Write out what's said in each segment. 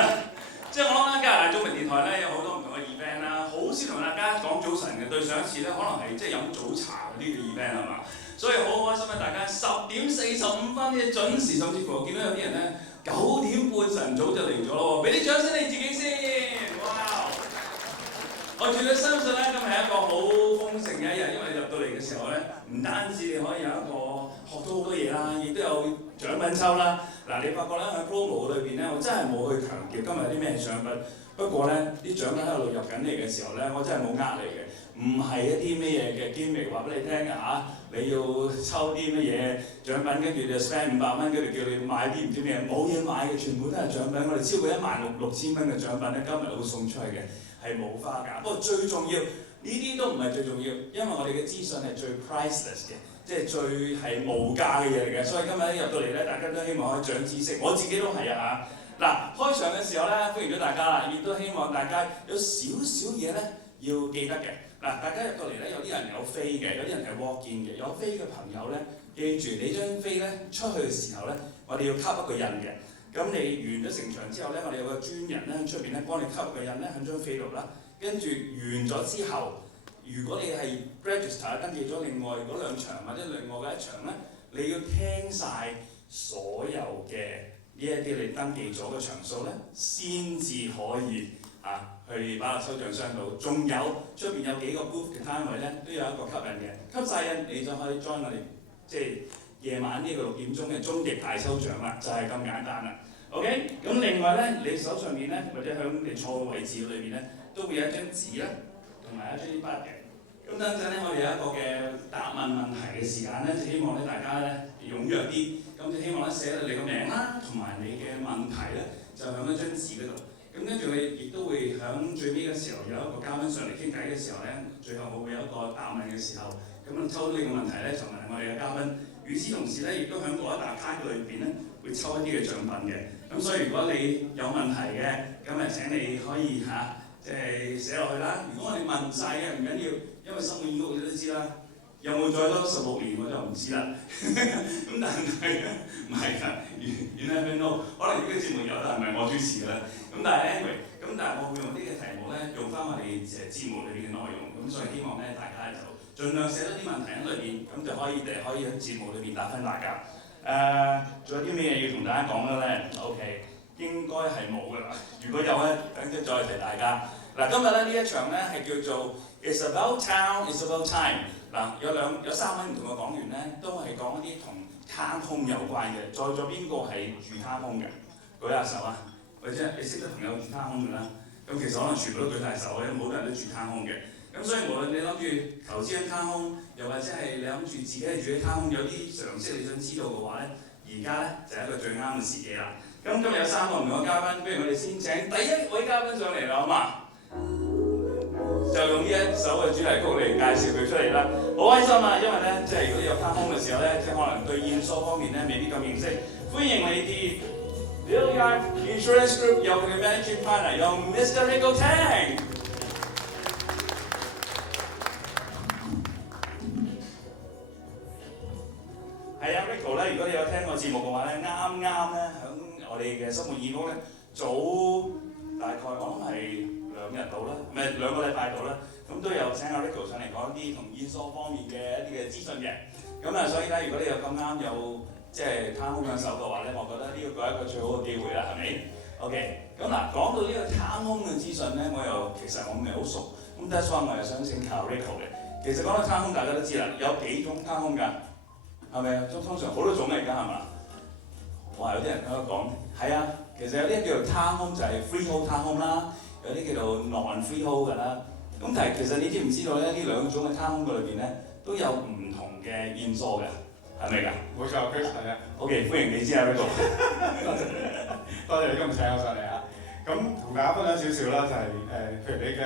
啦。即係我諗咧，加拿大中文電台咧有好多唔同嘅 event 啦，好少同大家講早晨嘅。對上一次咧，可能係即係飲早茶嗰啲嘅 event 係嘛，所以好開心咧，大家10:45嘅準時，甚至乎我見到有啲人咧9點半晨早就嚟咗咯喎，俾啲掌聲你自己先，哇！我絕對相信咧，今日係一個好豐盛嘅一日，因為你入到嚟嘅時候咧，唔單止你可以有一個學到好多嘢啦，亦都有獎品抽啦。嗱，你發覺咧喺 promo 裏邊咧，我真係冇去強調今日有啲咩獎品。不過咧，啲獎品喺度入緊嚟嘅時候咧，我真係冇呃你嘅，唔係一啲咩嘢嘅 gimmick 話俾你聽啊！你要抽啲乜嘢獎品，跟住就 spend 500蚊，跟住叫你買啲唔知咩，冇嘢買嘅，全部都係獎品。我哋超過16000蚊嘅獎品咧，今日會送出去嘅。係冇花價，不過最重要呢啲都唔係最重要，因為我哋嘅資訊係最 priceless 嘅，即係最係無價嘅嘢嚟嘅。所以今日入到嚟咧，大家都希望可以長知識，我自己都係啊嚇。嗱，開場嘅時候咧，歡迎咗大家啦，亦都希望大家有少少嘢咧要記得嘅。嗱，大家入到嚟咧，有啲人有飛嘅，有啲人係 walk in 嘅，有飛嘅朋友咧，記住你張飛咧出去嘅時候咧，我哋要吸一個印嘅。咁你完咗成場之後咧，我哋有個專人咧喺出邊咧幫你吸個印咧喺張飛度啦。跟住完咗之後，如果你係 register 登記咗另外嗰兩場或者另外嘅一場咧，你要聽晒所有嘅呢一啲你登記咗嘅場數咧，先至可以去擺落收賬箱度。仲有出邊有幾個 booth 嘅攤位咧，都有一個吸引嘅，吸晒印你就可以 join 我哋即係夜晚呢個6點鐘嘅終極大抽獎啦，就係咁簡單啦。OK， 咁另外咧，你手上面咧或者響你坐嘅位置裏邊咧，都會有一張紙啦，同埋一張筆嘅。咁等陣咧，我哋有一個嘅答問題嘅時間咧，就希望咧大家咧踴躍啲，咁就希望咧寫到你個名啦，同埋你嘅問題咧，就響一張紙嗰度。咁跟住你亦都會響最尾嘅時候有一個嘉賓上嚟傾偈嘅時候咧，最後我會有一個答問嘅時候，咁抽到呢個問題咧，就問我哋嘅嘉賓。與此同時咧，亦都喺嗰一沓卡裏邊咧，會抽一啲嘅獎品嘅。咁所以如果你有問題嘅，咁請你可以即係寫落去啦。如果我哋問唔晒嘅唔緊要，因為生活演屋你都知啦，有冇再多16年我就唔知啦。咁但係唔係㗎，you never know，可能呢個節目有得係咪我主持㗎啦。咁但係 anyway，咁但係我會用呢個題目咧，用翻我哋節目裏邊嘅內容。咁所以希望咧大家就盡量寫多啲問題喺裏邊，咁就可以喺節目裏邊答翻大家。仲有啲咩嘢要同大家講嘅咧 ？OK， 應該係冇㗎啦。如果有咧，等陣再提大家。嗱，今日咧呢一場咧係叫做 It's About Town, It's About Time。嗱，有3位唔同嘅講員咧，都係講一啲同攤空有關嘅。在座邊個係住攤空嘅？舉下手啊！或者你識得朋友住攤空㗎啦？咁其實可能全部都舉大手嘅，好多人都住攤空嘅。咁所以無論你諗住投資喺攤空，又或者係你諗住自己係住喺攤空，有啲常識你想知道嘅話咧，而家咧就係一個最啱嘅時機啦。咁今日有3個唔同嘅嘉賓，不如我哋先請第1位嘉賓上嚟啦，好嘛？就用呢一首嘅主題曲嚟介紹佢出嚟啦。好開心啊，因為咧即係如果你有攤空嘅時候咧，即係可能對現數方面咧未必咁認識。歡迎你哋 Billiard Insurance Group 有佢嘅 Managing Partner 有 Mr. Rico Tang。係啊 ，Rico 咧，如果你有聽過節目嘅話咧，啱咧喺我哋嘅生活義工咧，早大概我諗係2日到啦，唔係2個禮拜到啦，咁都有請阿 Rico 上嚟講一啲同現數方面嘅一啲嘅資訊嘅。咁所以咧，如果你有咁啱有即係攤空兩手嘅話咧，我覺得呢個係一個最好嘅機會啦，係咪 ？OK， 咁講到呢個攤空嘅資訊咧，其實我唔係好熟，咁 that's why 我又想請教 Rico 嘅。其實講到攤空，大家都知啦，有幾種攤空㗎？係咪啊？通常好多種嚟㗎，係嘛？哇！有啲人喺度講，係啊，其實有啲叫做攤空就係 freehold 攤空啦，有啲叫做 non-freehold 㗎啦。咁但係其實你知唔知道咧？呢兩種嘅攤空嘅裏邊咧，都有唔同嘅現數嘅，係咪㗎？冇錯 ，Chris 係啊。OK， 歡迎你知啊 Rico。多謝你今日請我上嚟啊！咁同大家分享少少啦，就係譬如你嘅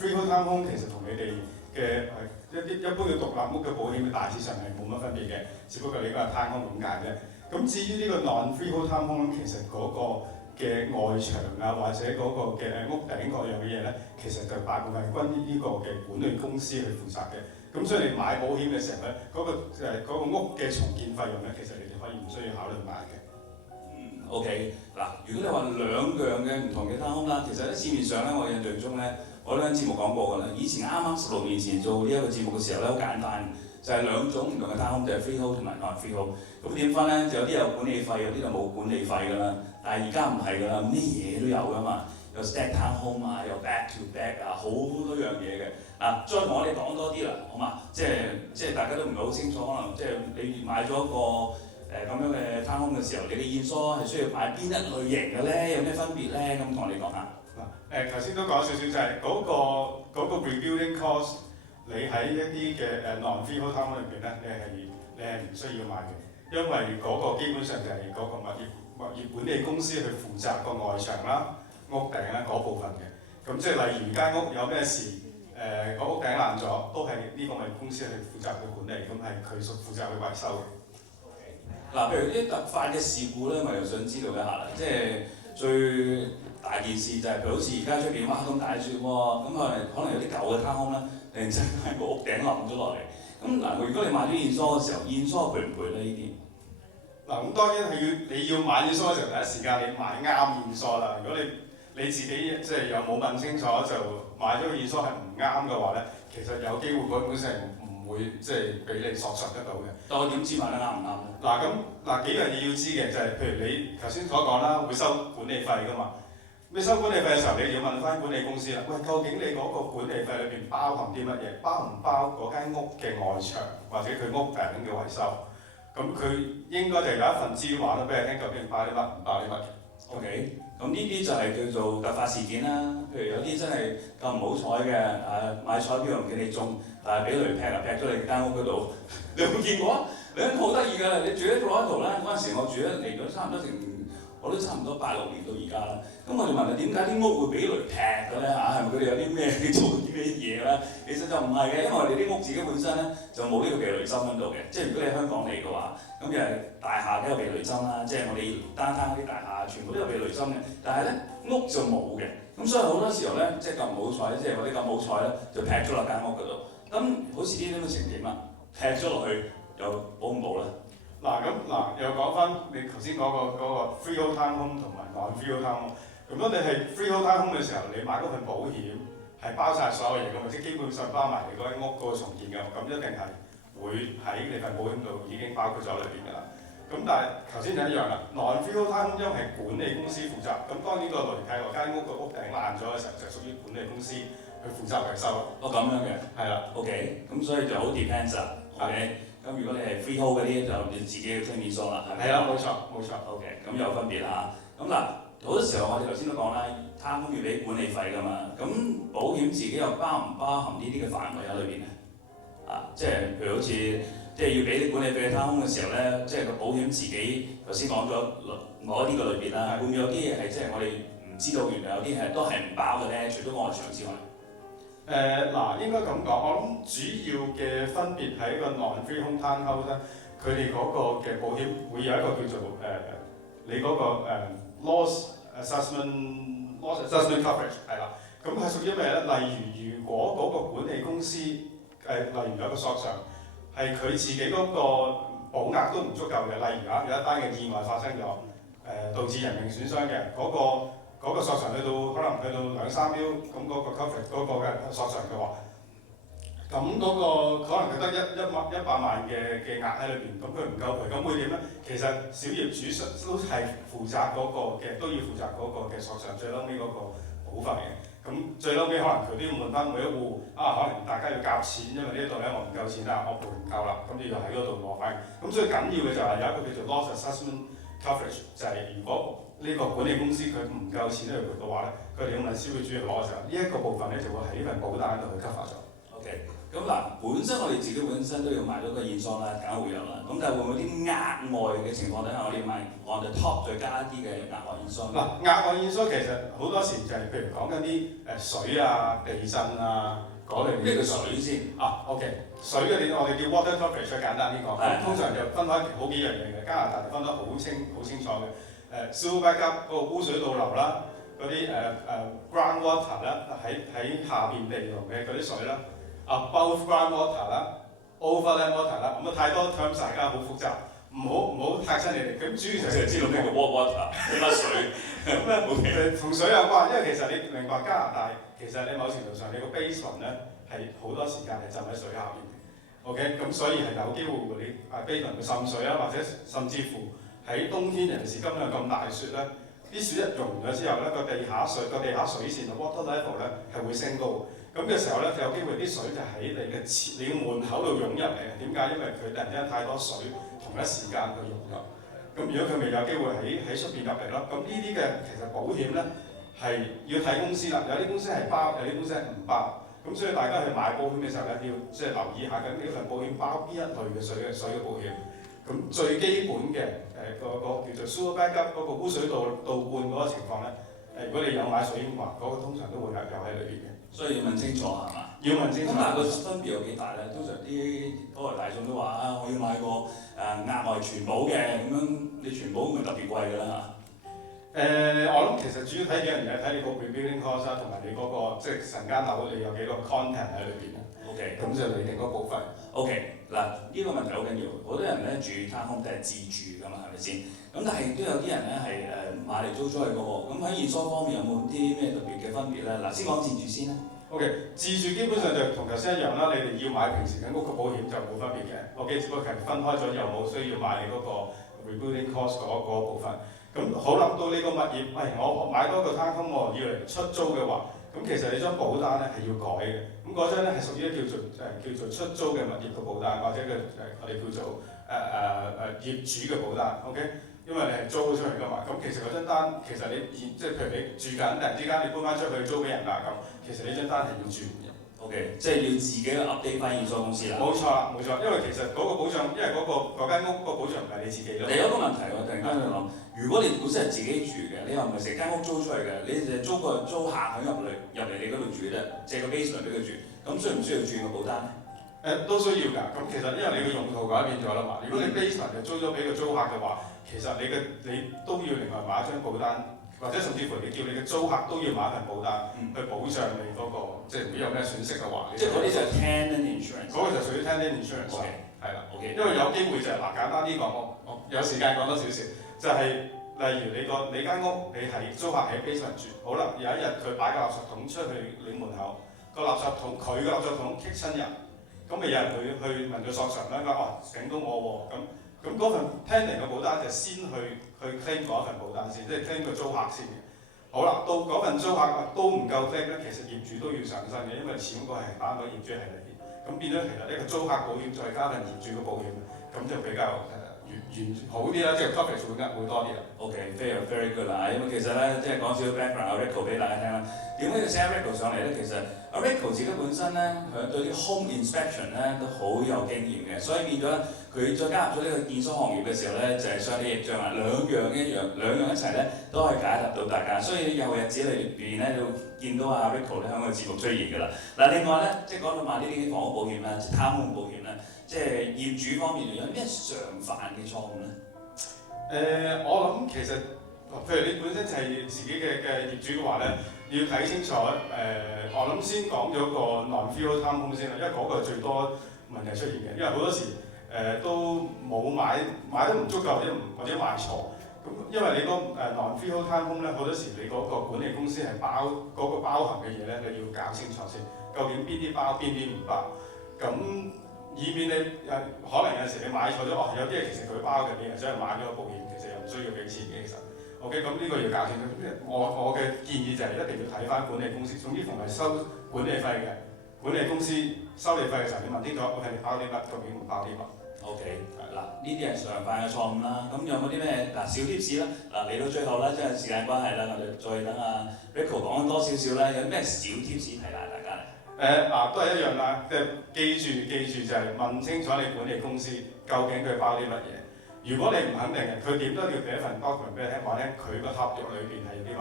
freehold 攤空，其實同你哋嘅一般嘅獨立屋嘅保險大致上係冇乜分別嘅，只不過你嗰個攤空咁解啫。咁至於呢個 non-freehold 攤空，其實嗰個嘅外牆啊，或者嗰個嘅屋頂各樣嘅嘢咧，其實就大部分係關於呢個嘅管理公司去負責嘅。咁所以你買保險嘅時候咧，嗰個屋嘅重建費用咧，其實你哋可以唔需要考慮買嘅。OK 嗱，如果你話兩樣嘅唔同嘅攤空啦，其實喺市面上咧，我印象中咧，我呢間節目講過㗎啦。以前啱啱16年前做呢一個節目嘅時候咧，好簡單，就係兩種唔同嘅攤空，就係 freehold 同埋 non freehold。咁點分咧？就有啲有管理費，有啲就冇管理費㗎啦。但係而家唔係㗎啦，咩嘢都有㗎嘛，有 stack town home 啊，有 back to back 啊，好多樣嘢嘅。再同我哋講多啲啦，好嘛？即係大家都唔係好清楚，可能即係你買咗一個咁樣嘅攤空嘅時候，你嘅現疏係需要買邊一類型嘅咧？有咩分別咧？咁同我哋講下。頭先都講少少就係嗰個 rebuilding cost， 你喺一啲嘅non-freehold town home 裏邊咧，你係唔需要買嘅，因為嗰個基本上就係嗰個物業管理公司去負責個外牆啦、屋頂啦嗰部分嘅。咁即係例如間屋有咩事，個屋頂爛咗，都係呢個物業公司去負責去管理，咁係佢負責去維修嘅。嗱，譬如啲突發嘅事故咧，我又想知道一下啦。即係最大件事就係譬如好似而家出邊挖咁大樹喎，咁可能有啲舊嘅攤空咧，突然之間喺個屋頂冧咗落嚟。咁嗱，如果你買咗現疏嘅時候，現疏賠唔賠咧？呢啲咁當然係你要買現疏嘅時候，第一時間你買啱現疏啦。如果你自己即係又冇問清楚就買咗個現疏係唔啱嘅話咧，其實有機會嗰本身係唔會即係俾你索償得到嘅。但我點知買得啱唔啱咧？嗱幾樣嘢要知嘅就係、譬如你頭先所講啦，會收管理費㗎嘛。你收管理費嘅時候，你要問翻管理公司啦。喂，究竟你嗰個管理費裏邊包含啲乜嘢？包唔包嗰間屋嘅外牆或者佢屋頂嘅維修？咁佢應該就有一份資料話咗俾你聽，究竟包啲乜唔包啲乜嘅。OK， 咁呢啲就係叫做突發事件啦。譬如有啲真係咁唔好彩嘅，買彩票唔見你中，但係俾雷劈咗你間屋嗰度，你有冇見過？你好得意㗎，你住喺 Toronto 咧，嗰陣時我住咗嚟咗差唔多我都差唔多86年到而家啦。咁我哋問佢點解啲屋會俾雷劈嘅咧嚇？係咪佢哋有啲咩做啲咩嘢咧？其實就唔係嘅，因為我哋啲屋自己本身咧就冇呢個避雷針喺度嘅。即係如果你喺香港嚟嘅話，咁就係大廈都有避雷針啦。即係我哋單攤嗰啲大廈全部都有避雷針嘅，但係咧屋就冇嘅。咁所以好多時候咧，即係咁唔好彩，即係嗰啲咁好彩咧，就劈咗落間屋嗰度。咁好似呢啲咁嘅情景啦，劈咗落去又保唔保咧？又講翻你頭先講嗰個 freehold town home 同埋 non-freehold town home。如果你係 freehold town home 嘅時候，你買嗰份保險係包晒所有嘢嘅，或者基本上包埋你嗰間屋嗰個重建嘅，咁一定係會喺你份保險度已經包括咗裏邊㗎啦。咁但係頭先就一樣啦 ，non-freehold town home 因為係管理公司負責，咁當然個雷契或間屋個屋頂爛咗嘅時候，就屬於管理公司去負責維修啦。咁樣嘅，係啦 ，OK， 咁所以就好 depends 啦 ，OK。咁如果你係 freehold 嗰啲，就你自己嘅 claim 現疏啦，係咪？係啦，冇錯。OK， 咁有分別啦。咁嗱，好多時候我哋頭先都講啦，攤空要俾管理費㗎嘛。咁保險自己又包唔包含呢啲嘅範圍喺裏邊咧？即係譬如好似即係要俾啲管理費嘅攤空嘅時候咧，即係個保險自己頭先講咗某一啲嘅類別啦，會唔會有啲嘢係即係我哋唔知道，原來有啲係都係唔包嘅咧？除咗外牆之外。應該咁講，我諗主要嘅分別喺個 non-freehold townhouse 咧，佢哋嗰個嘅保險會有一個叫做你嗰個loss assessment coverage 係啦。咁係屬於咩咧？例如果嗰個管理公司例如有個索償係佢自己嗰個保額都唔足夠嘅，例如有一單嘅意外發生咗，導致人命損傷嘅嗰個索償可能去到2-3 秒，咁嗰個 coverage 嗰個嘅索償嘅話，咁嗰個可能佢得100萬嘅額喺裏邊，咁佢唔夠賠，咁會點咧？其實小業主都係負責嗰個嘅，都要負責嗰個嘅索償，最嬲尾嗰個保費嘅。咁最嬲尾可能佢都要問翻每一戶可能大家要夾錢，因為呢度咧我唔夠錢啦，我賠唔夠啦，咁你就喺嗰度攞翻。咁最緊要嘅就係有一個叫做 loss assessment coverage， 就係如果呢個管理公司佢唔夠錢去賠嘅話咧，佢哋要問消費主去攞嘅時候，呢一個部分咧就會喺呢份保單度去 cover 咗。OK， 咁嗱，本身我哋自己本身都要買到個現疏啦，梗係會有啦。咁但係會唔會啲額外嘅情況底下，我哋買 on the top 再加一啲嘅額外現疏？額外現疏其實好多時就係譬如講緊啲水啊、地震啊嗰類嘅。咩叫水先？OK， 水嘅我哋叫 water coverage， 簡單啲講。通常就分開好幾樣嘢嘅。加拿大就分得好清楚嘅。sewer backup 嗰個污水倒流啦，嗰啲ground water 啦，喺下邊地牢嘅嗰啲水啦，above ground water 啦，overland water 啦，咁太多 terms 大家好複雜，唔好嚇親你哋。咁主要就係知道咩叫 water， 乜水。咁咧同水有關，因為其實你明白加拿大其實你某程度上你個 basement 咧係好多時間係浸喺水下邊。OK， 咁所以係有機會嗰啲basement會滲水啊，或者甚至乎喺冬天，尤其是今日咁大雪咧，啲雪一溶咗之後咧，個地下水線 water level 咧係會升高。咁嘅時候咧，就有機會啲水就喺你嘅門口度湧入嚟。點解？因為佢突然之間太多水同一時間去湧入。咁如果佢未有機會喺出邊入嚟咯，咁呢啲嘅其實保險咧係要睇公司啦。有啲公司係包，有啲公司係唔包。咁所以大家去買保險嘅時候咧，要即係留意下緊呢份保險包邊一類嘅水嘅保險。咁最基本嘅個叫做 sewer backup 嗰個污水倒灌嗰個情況咧，如果你有買水嘅話，嗰個通常都會有喺裏邊嘅。所以要問清楚係嘛？要問清楚。咁但係個分別有幾大咧？通常啲普羅大眾都話啊，我要買個額外全保嘅，咁樣你全保咪特別貴㗎啦嚇。我諗其實主要睇幾樣嘢，睇你個 rebuilding cost 啦，同埋你嗰個即係成間樓你有幾個 content 喺裏邊啦。OK， 咁就你定嗰部分。OK， 嗱呢個問題好緊要，好多人咧住townhome都係自住㗎嘛，係咪先？咁但係都有啲人咧係買嚟租出去嘅喎。咁喺驗疏方面有冇啲咩特別嘅分別咧？嗱，先講自住先啦。OK， 自住基本上就同頭先一樣啦，你哋要買平時間屋嘅保險就冇分別嘅。OK，只不過係分開咗有冇需要買你嗰個 rebuilding cost 嗰部分。咁好啦，到你個物業，我買多個 townhome 我要嚟出租嘅話，咁其實你張保單咧係要改嘅。咁嗰張咧係屬於叫做出租嘅物業嘅保單，或者我哋叫做業主嘅保單。OK， 因為你係租出去㗎嘛。咁其實嗰張單其實你即係譬如你住緊，突然之間你搬翻出去租俾人啦咁，其實你張單係要轉嘅。OK， 即係要自己 update 翻驗疏公司啦。冇錯啦，冇錯，因為其實嗰個保障，因為嗰間屋個保障唔係你自己咯。有一個問題我突然間喺度諗，如果你本身係自己住嘅，你又唔係成間屋租出嚟嘅，你就租個租客肯入嚟你嗰度住啫，借個 basement 俾佢住，咁需唔需要轉個保單咧？都需要㗎。咁其實因為你個用途改變咗啦嘛。如果你 basement 就租咗俾個租客嘅話，其實你都要另外買一張保單。或者甚至乎你叫你嘅租客都要買一份保單，去保障你嗰個，即係如果有咩損失嘅話，即係嗰啲就係 tenant insurance。嗰個就屬於 tenant insurance。係啦。OK。因為有機會就係簡單啲講，我有時間講多少少，就係例如你間屋你係租客喺 basement 住，好啦，有一日佢擺個垃圾桶出去你門口，佢嘅垃圾桶棘親人，咁咪有人去問佢索償啦，話整到我喎咁。咁嗰份 tenant 嘅保單就先去 claim 嗰一份保單先，即係 claim 個租客先嘅。好啦，到嗰份租客都唔夠 claim咧，其實業主都要上身嘅，因為始終個係打到業主係你。咁變咗其實呢個租客保險再加份業主嘅保險，咁就比較好啲啦，即係 coverage 會多啲啦。OK，very good 啦。因為其實咧，即係講少少 background Rico 俾大家聽啦。點解要請 Rico 上嚟咧？其實 Rico 自己本身咧，佢對啲 home inspection 咧都好有經驗嘅，所以變咗咧，佢再加入咗呢個驗疏行業嘅時候咧，就係相得益彰啦。兩樣一齊咧，都可以解答到大家。所以有日子裏邊咧，就見到阿 Rico 咧喺個節目出現㗎啦。嗱，另外咧，即係講到買呢啲房屋保險啦，即係townhome保險啦，即係業主方面有咩常犯嘅錯誤咧？我諗其實，譬如你本身就係自己嘅業主嘅話咧，要睇清楚。我諗先講咗個 non-freehold townhome先啦，因為嗰個最多問題出現嘅，因為好多時都冇買得唔足夠，或者買錯。咁因為你個non-freehold townhome咧，好多時你嗰個管理公司係嗰個包含嘅嘢咧，你要搞清楚先，究竟邊啲包，邊啲唔包。咁以免你可能有陣時你買錯咗，有啲嘢其實佢包嘅，你又真係買咗個保險，其實又唔需要俾錢嘅，其實。OK， 咁呢個要搞清楚。我嘅建議就係一定要睇翻管理公司，總之逢係收管理費嘅，管理公司收你費嘅時候，你問清楚，我係你包啲乜，究竟唔包啲乜。OK， 嗱呢啲係常犯嘅錯誤啦。咁有冇啲咩小 tips 啦？嚟到最後啦，即係時間關係啦，我哋再等阿 Rico 講多少少啦。有啲咩小 tips 提大家咧？都係一樣啦，即係記住就係問清楚你管理公司究竟佢包啲乜嘢。如果你唔肯定嘅，佢點都要俾一份 document 俾你聽，話咧佢個合約裏邊係啲乜。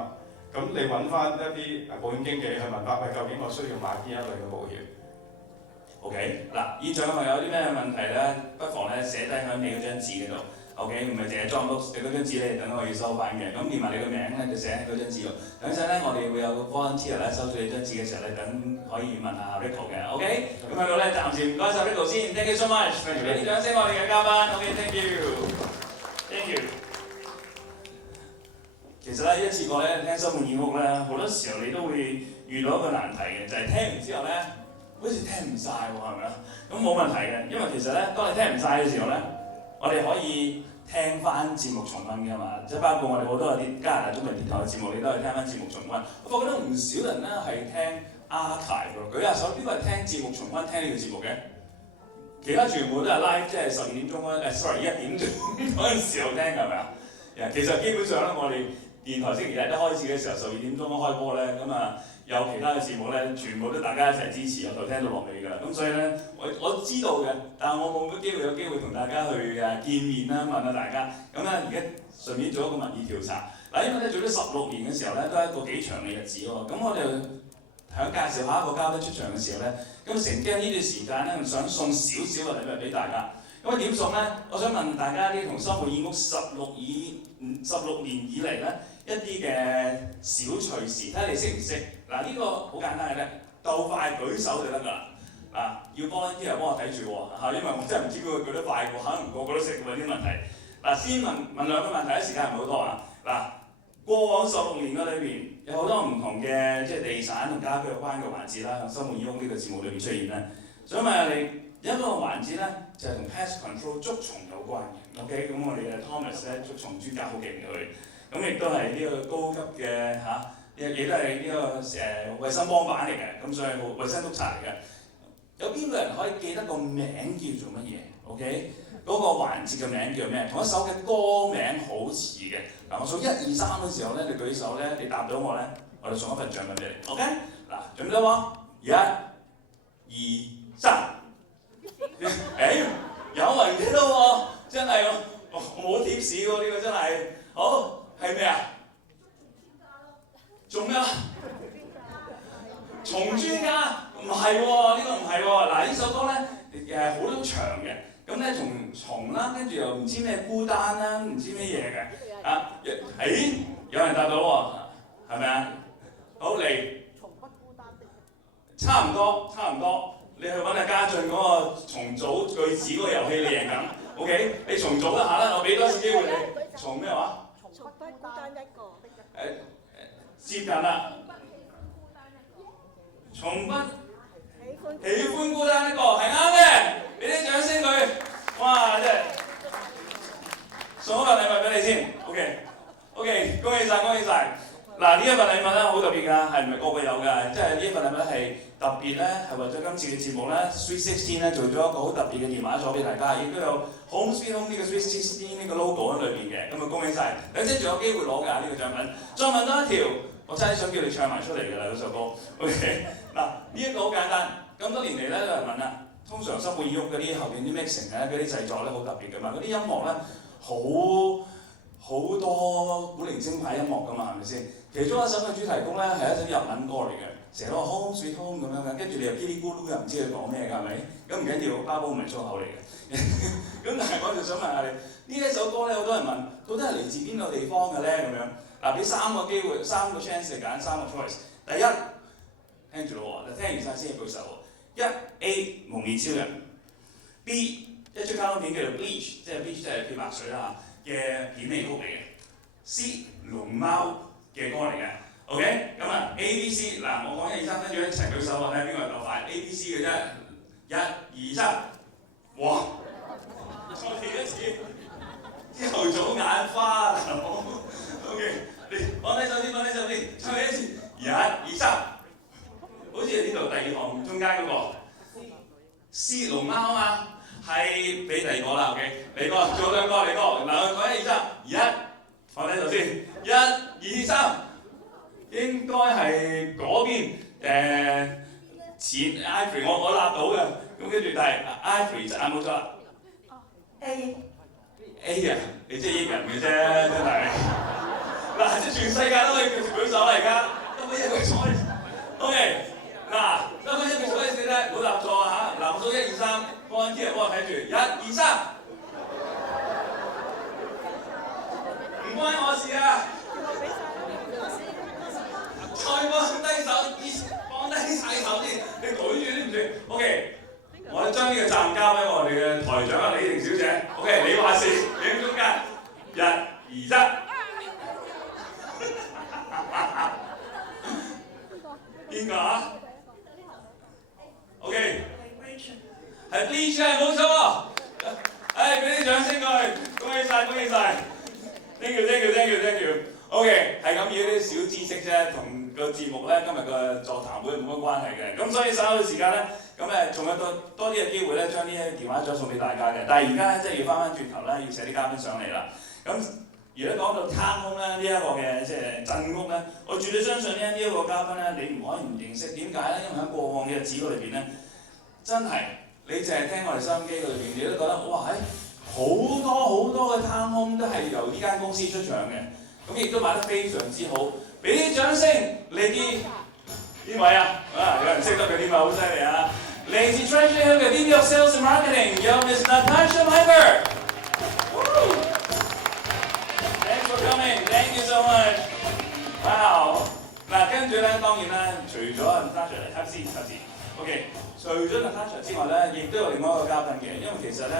咁你揾翻一啲保險經紀去問翻，喂，究竟我需要買邊一類嘅保險 ？OK， 嗱，現場有啲咩問題咧，不妨咧寫低喺你嗰張紙嗰度。OK， 唔係淨係裝到你嗰張紙咧，等我要收翻嘅。咁連埋你個名咧，就寫喺嗰張紙度。等陣咧，我哋會有個 volunteer 咧收咗你張紙嘅時候咧，等可以問下 Rico 嘅。OK， 咁喺度咧暫時唔該晒 Rico 先 ，thank you so much，俾啲掌聲我哋嘅嘉賓。OK，thank you。實咧一次過咧聽收滿耳屋咧，好多時候你都會遇到一個難題嘅，就係、聽完之後咧，好似聽唔晒喎，係咪啊？咁冇問題嘅，因為其實咧，當你聽唔晒嘅時候咧，我哋可以聽翻節目重溫㗎嘛，即係包括我哋好多有啲加拿大中文電台嘅節目，你都係聽翻節目重溫。我發覺到唔少人咧係聽 archive 喎，舉下手，邊個係聽節目重溫聽呢個節目嘅？其他全部都係 live，即係12點鐘1點鐘嗰陣時候聽㗎，係咪啊？其實基本上咧，我哋電台星期日一開始嘅時候12點鐘開播咧，咁啊有其他嘅節目咧，全部都大家一齊支持，由頭聽到落尾㗎啦。咁所以咧，我知道嘅，但係我冇乜有機會同大家去見面啦，問下大家。咁咧而家順便做一個民意調查。嗱，因為咧做咗16年嘅時候咧，都係一個幾長嘅日子喎。咁我哋響介紹下一個嘉賓出場嘅時候咧，咁乘機呢段時間咧，想送少少嘅禮物俾大家。咁點送咧？我想問大家啲同收滿耳屋16年以嚟咧一啲嘅小趣事，睇下你識唔識？嗱，呢個好簡單嘅啫，鬥快舉手就得㗎啦。嗱，要幫啲人幫我睇住喎嚇，因為我真係唔知邊個舉得快喎，可能個個都識喎啲問題。嗱，先問兩個問題，時間唔係好多啊。嗱，過往16年嘅裏邊有好多唔同嘅即係地產同家居有關嘅環節啦，收滿耳屋呢個節目裏邊出現咧。想問下你，有一個環節咧就係同 pest control 捉蟲有關嘅。OK， 咁我哋嘅 Thomas 咧捉蟲專家好勁嘅佢，咁亦都係呢個高級嘅嚇，亦都係呢個衞生幫辦嚟嘅，咁所以衞生督察嚟嘅。有邊個人可以記得個名叫做乜嘢 ？OK， 嗰個環節嘅名叫咩？同一首嘅歌名好似嘅。嗱，我數1、2、3嘅時候咧，你舉手咧，你答到我咧，我就送一份獎品俾你。OK， 嗱，準備啦喎，1、2、3。有人記得喎，真係我冇貼士喎，呢個真係。好，係咩啊？做咩啊？蟲專家？唔係喎，呢個唔係喎。嗱，呢首歌咧好多長嘅，咁咧同蟲啦，跟住又唔知咩孤單啦，唔知咩嘢嘅。啊，有人答到喎，係咪啊？好嚟。蟲不孤單的。差唔多。你去揾阿家俊嗰個重組句子嗰個遊戲，你贏緊。OK， 你重組一下啦，我俾多次機會你。重咩話？蟲不孤單一個。接近啦。從不喜歡孤單一個，係啱嘅，俾啲掌聲佢。哇，真係送一份禮物俾你先。OK， 恭喜晒。嗱，呢一份禮物咧好特別㗎，係唔係個個有㗎？即係呢一份禮物係特別咧，係為咗今次嘅節目咧 Sweet 16咧做咗一個好特別嘅電話鎖俾大家，亦都有 Home Sweet Home 呢個 Sweet 16呢個 logo 喺裏邊嘅，咁啊恭喜晒！兩姐仲有機會攞㗎呢個獎品。再問多一條，我真係想叫你唱埋出嚟㗎啦嗰首歌。OK， 嗱呢一個好簡單，咁多年嚟咧有人問啦，通常收滿耳屋嗰啲後邊啲 mixing 咧嗰啲製作咧好特別㗎嘛，嗰啲音樂咧好多古靈精怪音樂㗎嘛，係咪先？其中一首嘅主題曲咧係一首日文歌嚟嘅，成日都話 Home Sweet Home 咁樣嘅，跟住你又嘰哩咕嚕又唔知佢講咩㗎，係咪？咁唔緊要，包保唔係粗口嚟嘅。咁但係我就想問下你，呢一首歌咧，好多人問，到底係嚟自邊個地方嘅咧？咁樣嗱，俾3個機會，3個 chance 嚟揀3個 choice。第一，聽住咯喎，聽完晒先舉手喎。A 蒙面超人 ，B 一出卡通片叫做 Bleach， 即係 Bleach 即係漂白水啦嘅片尾曲嚟嘅。C 龍貓嘅歌嚟嘅。OK， 咁啊 A、B、C 嗱，我講1、2、3，跟住一齊舉手啊，睇下邊個係鬥快 A、B、C 嘅啫。1、2、3，哇！再嚟一次，朝早眼花大佬。OK， 你放低手先，再嚟一次。1、2、3，好似係呢度第2行中間嗰個 C 龍貓啊嘛，係俾第2個啦。OK， 嚟過，仲有2個嚟過。嗱，我講1、2、3，1，放低手先。1、2、3。應該係嗰邊前 Ivory， 我立到嘅，咁跟住但係 Ivory 就啱冇錯啦。A 啊，你真係益人嘅啫，真係。嗱，即係全世界都可以舉手啦，而家得乜一個錯？OK， 嗱，得乜一個錯先咧，唔好答錯啊嚇！嗱，我數1、2、3，幫啲人幫我睇住，1、2、3，唔關我事啊！再放低手，放低晒手先，你舉住知唔知 ？OK， 我哋將呢個責任交俾我哋嘅台長啊李婷小姐。OK， 你話事，你喺中間，1、2、3。邊個啊？OK， 係 Bleacher 冇錯。誒，俾啲掌聲佢，恭喜晒，恭喜晒 ！Thank you。OK， 係咁，要啲小知識啫，同個節目咧今日個座談會冇乜關係嘅。咁所以稍後時間咧，咁誒仲有多啲嘅機會咧，將呢啲電話獎送俾大家嘅。但係而家咧，即係要翻轉頭咧，要請啲嘉賓上嚟啦。咁如果講到貪空咧，呢一個嘅即係鎮屋咧，我絕對相信呢一個嘉賓咧，你唔可以唔認識。點解咧？因為喺過往嘅日子嗰裏邊咧，真係你淨係聽我哋收音機嗰裏邊，你都覺得哇好多嘅貪空都係由呢間公司出場嘅。咁亦都賣得非常之好，俾啲掌聲嚟自邊位啊？有人識得佢添啊，好犀利啊！嚟自 Treasury Hill 嘅 VP of Sales and Marketing 有 Miss Natasha Leiber。Thanks for coming, thank you so much. Wow！ 嗱，跟住咧，當然啦，除咗 Natasha 嚟，睇先。OK， 除咗 Natasha 之外咧，亦都有另外一個嘉賓嘅，因為其實咧。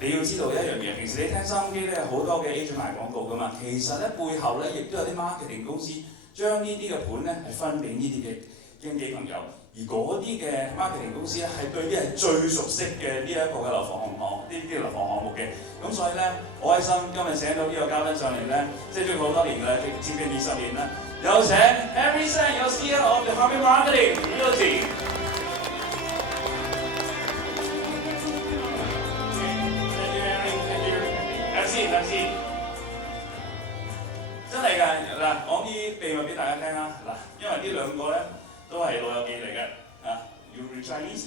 你要知道一樣嘢，平時你聽收音機咧，好多嘅 agent 賣廣告噶嘛，其實咧背後咧亦都有啲 marketing 公司將呢啲嘅盤咧係分俾呢啲嘅經紀朋友，而嗰啲嘅 marketing 公司咧係對啲係最熟悉嘅呢一個嘅樓房項目，呢啲樓房項目嘅。咁所以咧，好開心今日請到呢個嘉賓上嚟咧，即係做好多年㗎啦，接近20年啦。有請 Henry Sang， 有 CEO of the Harvey Marketing Realty。merci， 真係㗎嗱，講啲秘密俾大家聽啦嗱，因為呢兩個咧都係老友記嚟嘅啊。You read Chinese?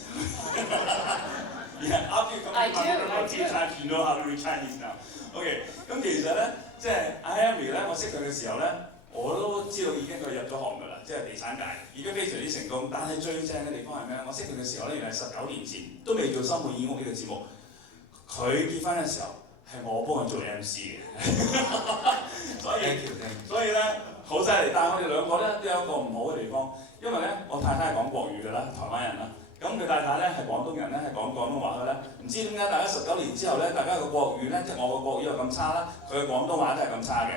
Yeah, after you come to Chinese, you know how to read Chinese now. OK， 咁其實咧，即係阿 Henry 咧，我識佢嘅時候咧，我都知道已經佢入咗行㗎啦，即係地產界已經非常之成功。但係最正嘅地方係咩？我識佢嘅時候咧，原來係19年前都未做《心滿意屋》呢個節目，佢結婚嘅時候。係我幫佢做 MC 嘅，所以咧好犀利。但係我哋兩個咧都有一個唔好嘅地方，因為咧我太太係講國語㗎啦，台灣人啦。咁佢太太咧係廣東人咧，係講廣東話嘅咧。唔知點解大家19年之後咧，大家個國語咧，即係我個國語又咁差啦，佢嘅廣東話都係咁差嘅。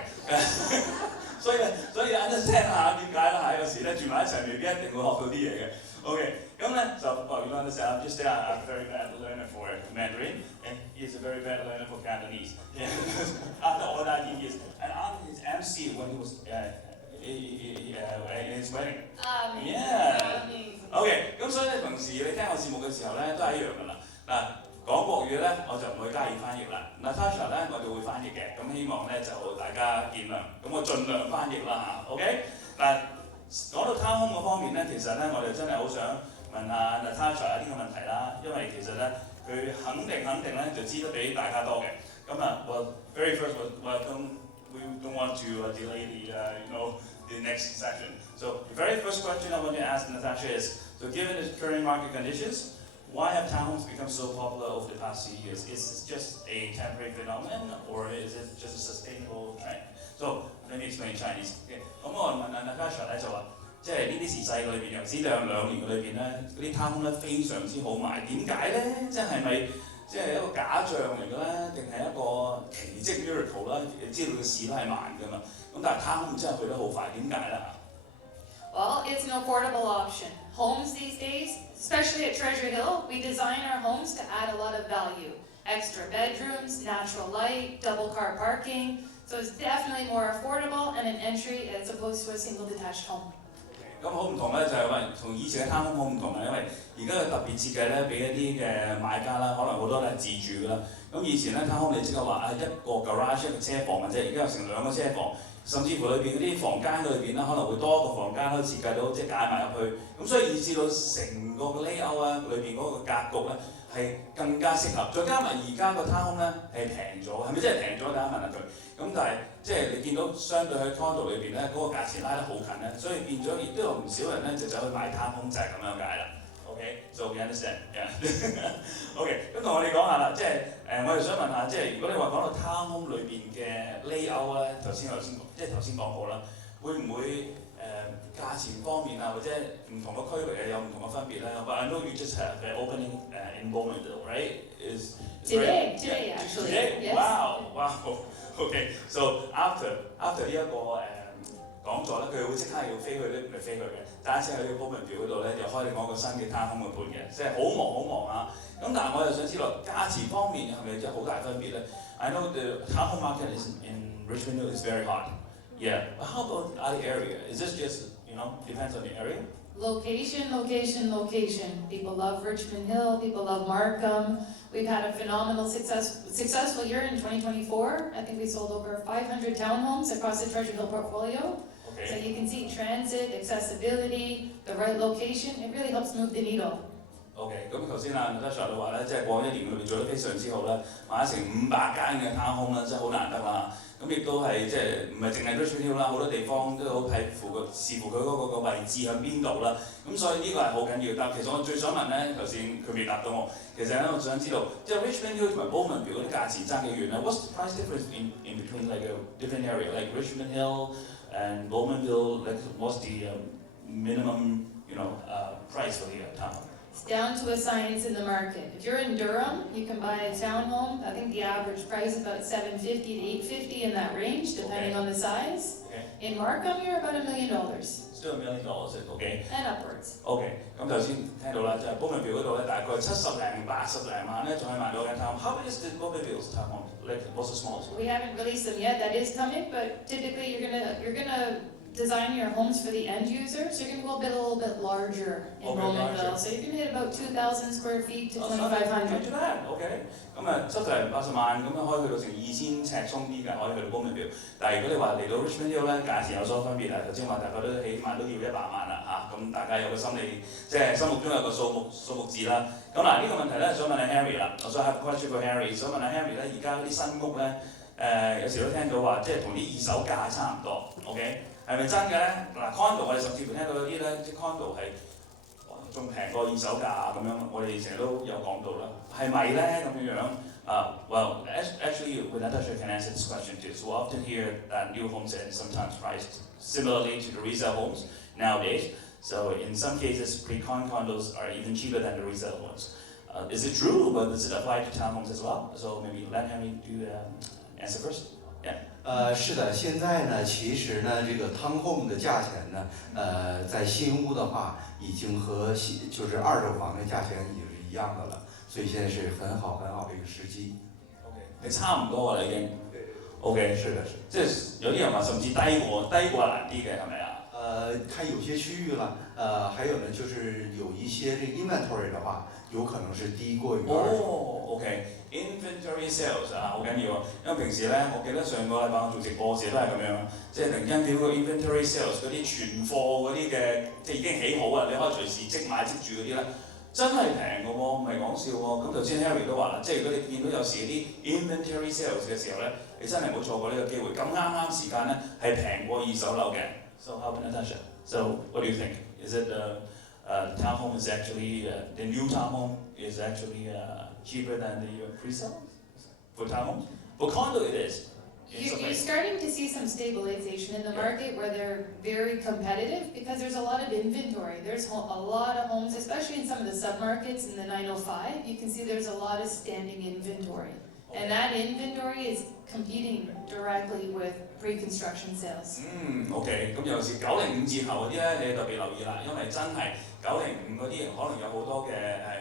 所以 understand 下點解啦嚇，有時咧住埋一齊未必一定會學到啲嘢嘅。OK， 咁咧就you understand, I'm just a very bad learner for Mandarin, and he's a very bad learner for Cantonese. Yeah. After all that years, and on his MC when he was in his wedding. Yeah. OK， 咁所以咧平時你聽我節目嘅時候咧都係一樣㗎啦。嗱，講國語咧我就唔會加以翻譯啦。Natasha 咧我就會翻譯嘅，咁希望咧就大家見諒。咁我盡量翻譯啦嚇。OK， 嗱。講到貪空嗰方面咧，其實咧我哋真係好想問下 Natasha 呢個問題啦，因為其實咧佢肯定咧就知得比大家多嘅。咁well, very first, welcome. We don't want to delay the next session. So the very first question I want to ask Natasha is, so given the current market conditions, why have townhomes become so popular over the past few years? Is it just a temporary phenomenon, or is it just a sustainable trend? So let me explain Chinese. Okay. 咁我問阿 Natasha 咧就話，即係呢啲時勢裏邊，尤其是2年裏邊咧，嗰啲貪空咧非常之好賣。點解咧？即係咪即係一個假象嚟嘅咧？定係一個奇蹟 miracle 啦？你知道個市都係慢㗎嘛。咁但係貪空真係去得好快，點解咧？ Well, it's an affordable option. Homes these days, especially at Treasury Hill, we design our homes to add a lot of value. Extra bedrooms, natural light, double car parking. So it's definitely more affordable and an entry as opposed to a single detached home. 咁好唔同咧，就係話同以前嘅貪空好唔同啦，因為而家嘅特別設計咧，俾一啲嘅買家啦，可能好多都係自住㗎啦。咁以前咧貪空你即刻話一個 garage 一個車房嘅啫，而家有成2個車房，甚至乎裏邊嗰啲房間裏邊啦，可能會多一個房間可以設計到即係解埋入去。咁所以以至到成個 layout 啊，裏邊嗰個格局咧係更加適合。再加埋而家個貪空咧係平咗，係咪真係平咗？大家問下佢。咁但係即係你見到相對喺 condo 裏邊咧，嗰個價錢拉得好近咧，所以變咗亦都有唔少人咧就走去買貪空，就係咁樣解啦。OK，so you understand？OK， 咁同我哋講下啦，即係我哋想問下，即係如果你話講到貪空裏邊嘅 layout 咧，頭先講過啦，會唔會價錢方面啊，或者唔同嘅區域有唔同嘅分別咧？ But I know you just have an opening in Bowmanville, right? Today actually. Today? Yes. Wow. Okay. So after 呢一個講講座咧，佢會即刻要飛去咧，唔係飛去嘅，單車喺呢個 Bowmanville 嗰度咧，就開另外一個新嘅 townhome 嘅盤嘅，即係好忙啊！咁但係我又想知道價錢方面係咪真係好大分別咧 ？I know the townhome market in Richmond Hill is very hot. Yeah, but how about other area? Is this just depends on the area? Location, location, location. People love Richmond Hill, people love Markham. We've had a phenomenal successful year in 2024. I think we sold over 500 townhomes across the Treasure Hill portfolio. So you can see transit, accessibility, the right location, it really helps move the needle. OK， 咁頭先啊 Natasha 都話咧，即係過一年裏面做得非常之好啦，買成500間嘅 townhome 啦，真係好難得啦。咁亦都係即係唔係淨係 Richmond Hill 啦，好多地方都好視乎佢嗰個位置喺邊度啦。咁所以呢個係好緊要。但其實我最想問咧，頭先佢未答到我。其實咧，我想知道即係 Richmond Hill 同埋 Bowmanville 嗰啲價錢爭幾遠咧 ？What's the price difference in between like a different area like Richmond Hill and Bowmanville? Like what's the minimum price for the townhome? It's down to a science in the market. If you're in Durham, you can buy a townhome. I think the average price is about $750 to $850 in that range, depending on the size. In Markham, you're about $1 million. Still $1 million, OK? And upwards. OK， 咁頭先聽到啦，就係 Bowmanville 嗰度咧，大概70零80零萬咧，仲可以買到間 townhome。How big is the Bowmanville's townhome? Like what's the smallest one? We haven't released them yet. That is coming, but typically you're gonna design your homes for the end user, so you're going to go a little bit larger in Bowmanville. So you're going to hit about 2,000 square feet to 2,500. OK， 咁啊70零80萬咁樣可以去到成2000尺鬆啲㗎，可以去到 Bowmanville。但係如果你話嚟到 Richmond Hill 咧，價錢有所分別啊。頭先話大家都起碼都要100萬啦嚇，咁大家有個心理即係心目中有個數目字啦。咁嗱呢個問題咧，想問下 Henry 啦，我想 have a question for Henry， 想問下 Henry 咧，而家嗰啲新屋咧，有時都聽到話即係同啲二手價差唔多 ，OK？係咪真嘅咧？嗱 condo 我哋甚至乎聽到有啲咧，啲 condo 係仲平過二手價咁樣，我哋成日都有講到啦，係咪咧咁樣？Well, actually, Natasha can answer this question too. So we often hear that new homes are sometimes priced similarly to the resale homes nowadays. So in some cases, pre-con condos are even cheaper than the resale ones. Is it true? But does it apply to townhomes as well? So maybe let Henry do answer first. Yeah. 是的，现在呢，其实呢，这个 townhome 的价钱呢，在新屋的话，已经和就是二手房的价钱已经是一样的了，所以现在是很好的一个时机。OK， 係差唔多㗎啦已經。OK， 是的，即係有啲人話甚至低過難啲嘅係咪啊？它有些區域了，還有呢，就是有一些這個 inventory 的話，有可能是低過於二手。OK，inventory sales 啊，好緊要啊！因為平時咧，我記得上個禮拜我做直播時都係咁樣，即係突然間見到個 inventory sales 嗰啲存貨嗰啲嘅，即係已經起好啊，你可以隨時即買即住嗰啲咧，真係平嘅喎，唔係講笑喎。咁頭先 Harry 都話啦，即係如果你見到有時啲 inventory sales 嘅時候咧，你真係唔好錯過呢個機會。咁啱時間咧係平過二手樓嘅。So how about Natasha? So what do you think? Is it townhome is actually the new townhome is actually cheaper than the pre-sale for townhomes? For condo it is. You're starting to see some stabilization in the market where they're very competitive because there's a lot of inventory. There's a lot of homes, especially in some of the submarkets in the 905. You can see there's a lot of standing inventory. And that inventory is competing directly with pre-construction sales. OK， 咁尤其是905之後嗰啲咧，你特別留意啦，因為真係905嗰啲可能有好多嘅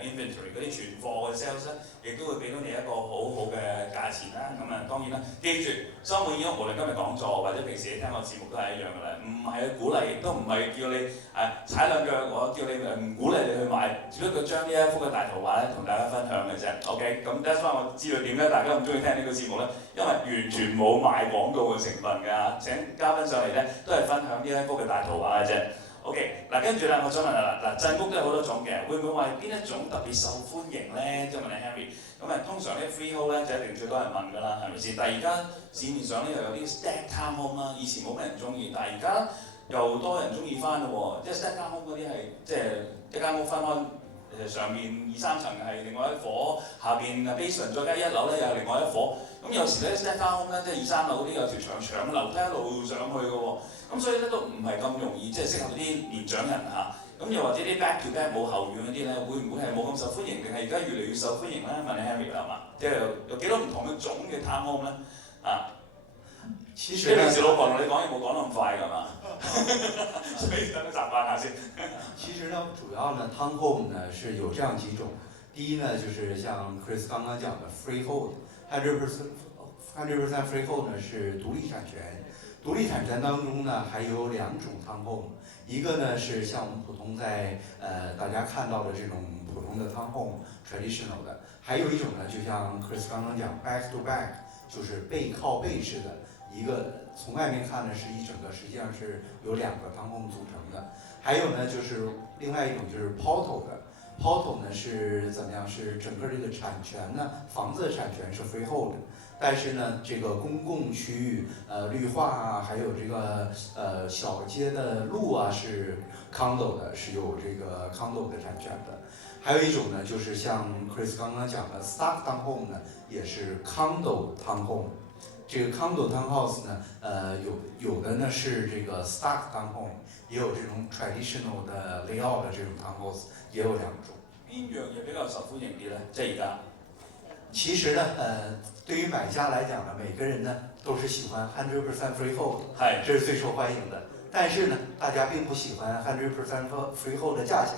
inventory 嗰啲存貨嘅 sales 咧，亦都會俾到你一個好好嘅價錢啦。咁當然啦，記住收滿意屋，無論今日講座或者平時你聽我節目都係一樣㗎啦，唔係去鼓勵，亦都唔係叫你踩兩腳，我叫你唔鼓勵你去買，只不過將呢一幅嘅大圖畫咧同大家分享嘅啫。OK， 咁 that's why 我知道點解大家咁中意聽呢個節目咧，因為完全冇賣廣告嘅成分㗎。請嘉賓上嚟咧都係分享呢一幅嘅大圖畫嘅啫。OK， 嗱跟住咧，我想問啦，嗱鎮屋都有好多種嘅，會唔會話邊一種特別受歡迎咧？即係問你 Henry， 咁通常呢 freehold 咧就一定最多人問㗎啦，係咪先？但係而家市面上咧又有啲 stack townhome 啦，以前冇咩人中意，但係而家又多人中意翻咯喎，即係 stack townhome 嗰啲係即係一間屋分開。上面2、3層係另外一伙，下邊 basement 再加1樓咧又係另外一伙。咁有時咧 step down 咧，即係2、3樓嗰啲有條長樓梯一路上去嘅喎。咁所以咧都唔係咁容易，即係適合啲年長人嚇。咁又或者啲 back to back 冇後院嗰啲咧，會唔會係冇咁受歡迎，定係而家越嚟越受歡迎咧？問你 Henry 啦嘛，即係有幾多唔同嘅種嘅 townhome 咧？其實呢平時老婆同你講嘢冇講得咁快㗎嘛，所以等佢習慣下先。其實呢，主要呢 townhome 呢是有這樣幾種。第一呢，就是像 Chris 剛剛講的 freehold，100% freehold 呢是獨立產權。獨立產權當中呢，還有兩種 townhome，一個呢是像我們普通在大家看到的這種普通的 townhome traditional 的，還有一種呢，就像 Chris 剛剛講 back to back，就是背靠背式的，一個從外面看呢是一整個，實際上是由兩個 townhome 組成的。還有呢，就是另外一種就是 portal 的。portal 呢是怎麼樣？是整個這個產權呢，房子的產權是 freehold 的，但是呢，這個公共區域，綠化啊，還有這個小街的路啊，是 condo 的，是有這個 condo 的產權的。還有一種呢，就是像 Chris 剛剛講的 stock townhome 呢，也是 condo townhome。這個 condo townhouse 呢，有的呢是這個 stock townhome，也有這種 traditional 的 layout 的這種 townhouse，也有兩種。邊樣嘢比較受歡迎啲咧？即係而家。其實呢，對於買家來講呢，每個人呢都是喜歡100% freehold，係，這是最受歡迎的。但是呢，大家並不喜歡100% freehold 的價錢。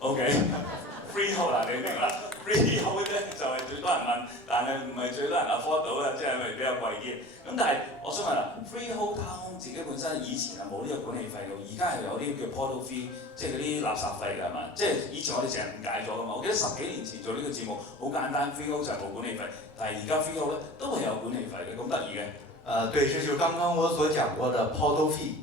OK，freehold 啦，你明啦。freehold 咧就係最多人問，但係唔係最多人 afford 到嘅，即係咪比較貴啲？咁但係我想問啦 freehold town 自己本身以前係冇呢個管理費嘅，而家係有啲叫 portal fee， 即係嗰啲垃圾費㗎係嘛？即係以前我哋成日誤解咗㗎嘛。我記得10幾年前做呢個節目好簡單 freehold 就係冇管理費，但係而家 freehold 咧都係有管理費嘅，咁得意嘅。對，這就是剛剛我所講過的 portal fee。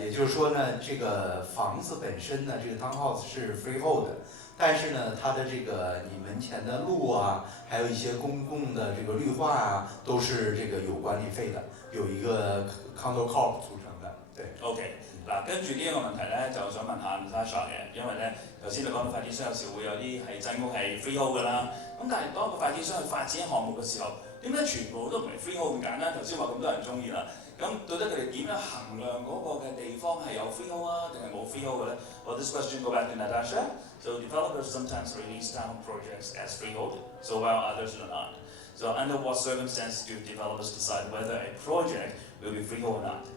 也就是說呢，這個房子本身呢，這個 townhouse 是 freehold 的。但是呢，它的這個你門前的路啊，還有一些公共的這個綠化啊，都是這個有管理費的，有一個 condo corp 組成的。對。OK， 嗱，跟住呢一個問題咧，就想問下 Natasha 嘅，因為咧頭先你講到發展商有時會有啲係真屋係 freehold 㗎啦，咁但係當個發展商去發展項目嘅時候，點解全部都唔係 freehold 咁簡單？頭先話咁多人中意啦。咁到底佢哋點樣衡量嗰個嘅地方係有 freehold 啊，定係冇 freehold 嘅咧？ Well, this question go back to Natasha. So developers sometimes release town projects as freehold, so while others do not. So under what circumstances do developers decide whether a project will be freehold or not?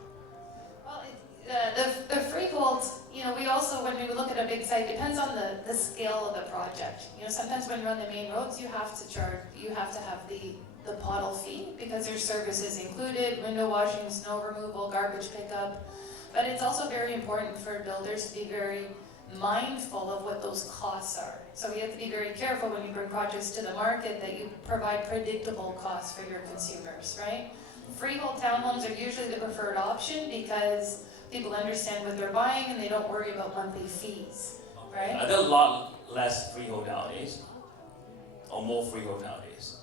Well, the freehold, we also, when we look at a big site, depends on the scale of the project. Sometimes when you're on the main roads, you have to have the pottle fee because there's services included, window washing, snow removal, garbage pickup. But it's also very important for builders to be very mindful of what those costs are. So you have to be very careful when you bring projects to the market that you provide predictable costs for your consumers, right? Freehold townhomes are usually the preferred option because people understand what they're buying and they don't worry about monthly fees, right? Are there a lot less freehold nowadays? Or more freehold nowadays?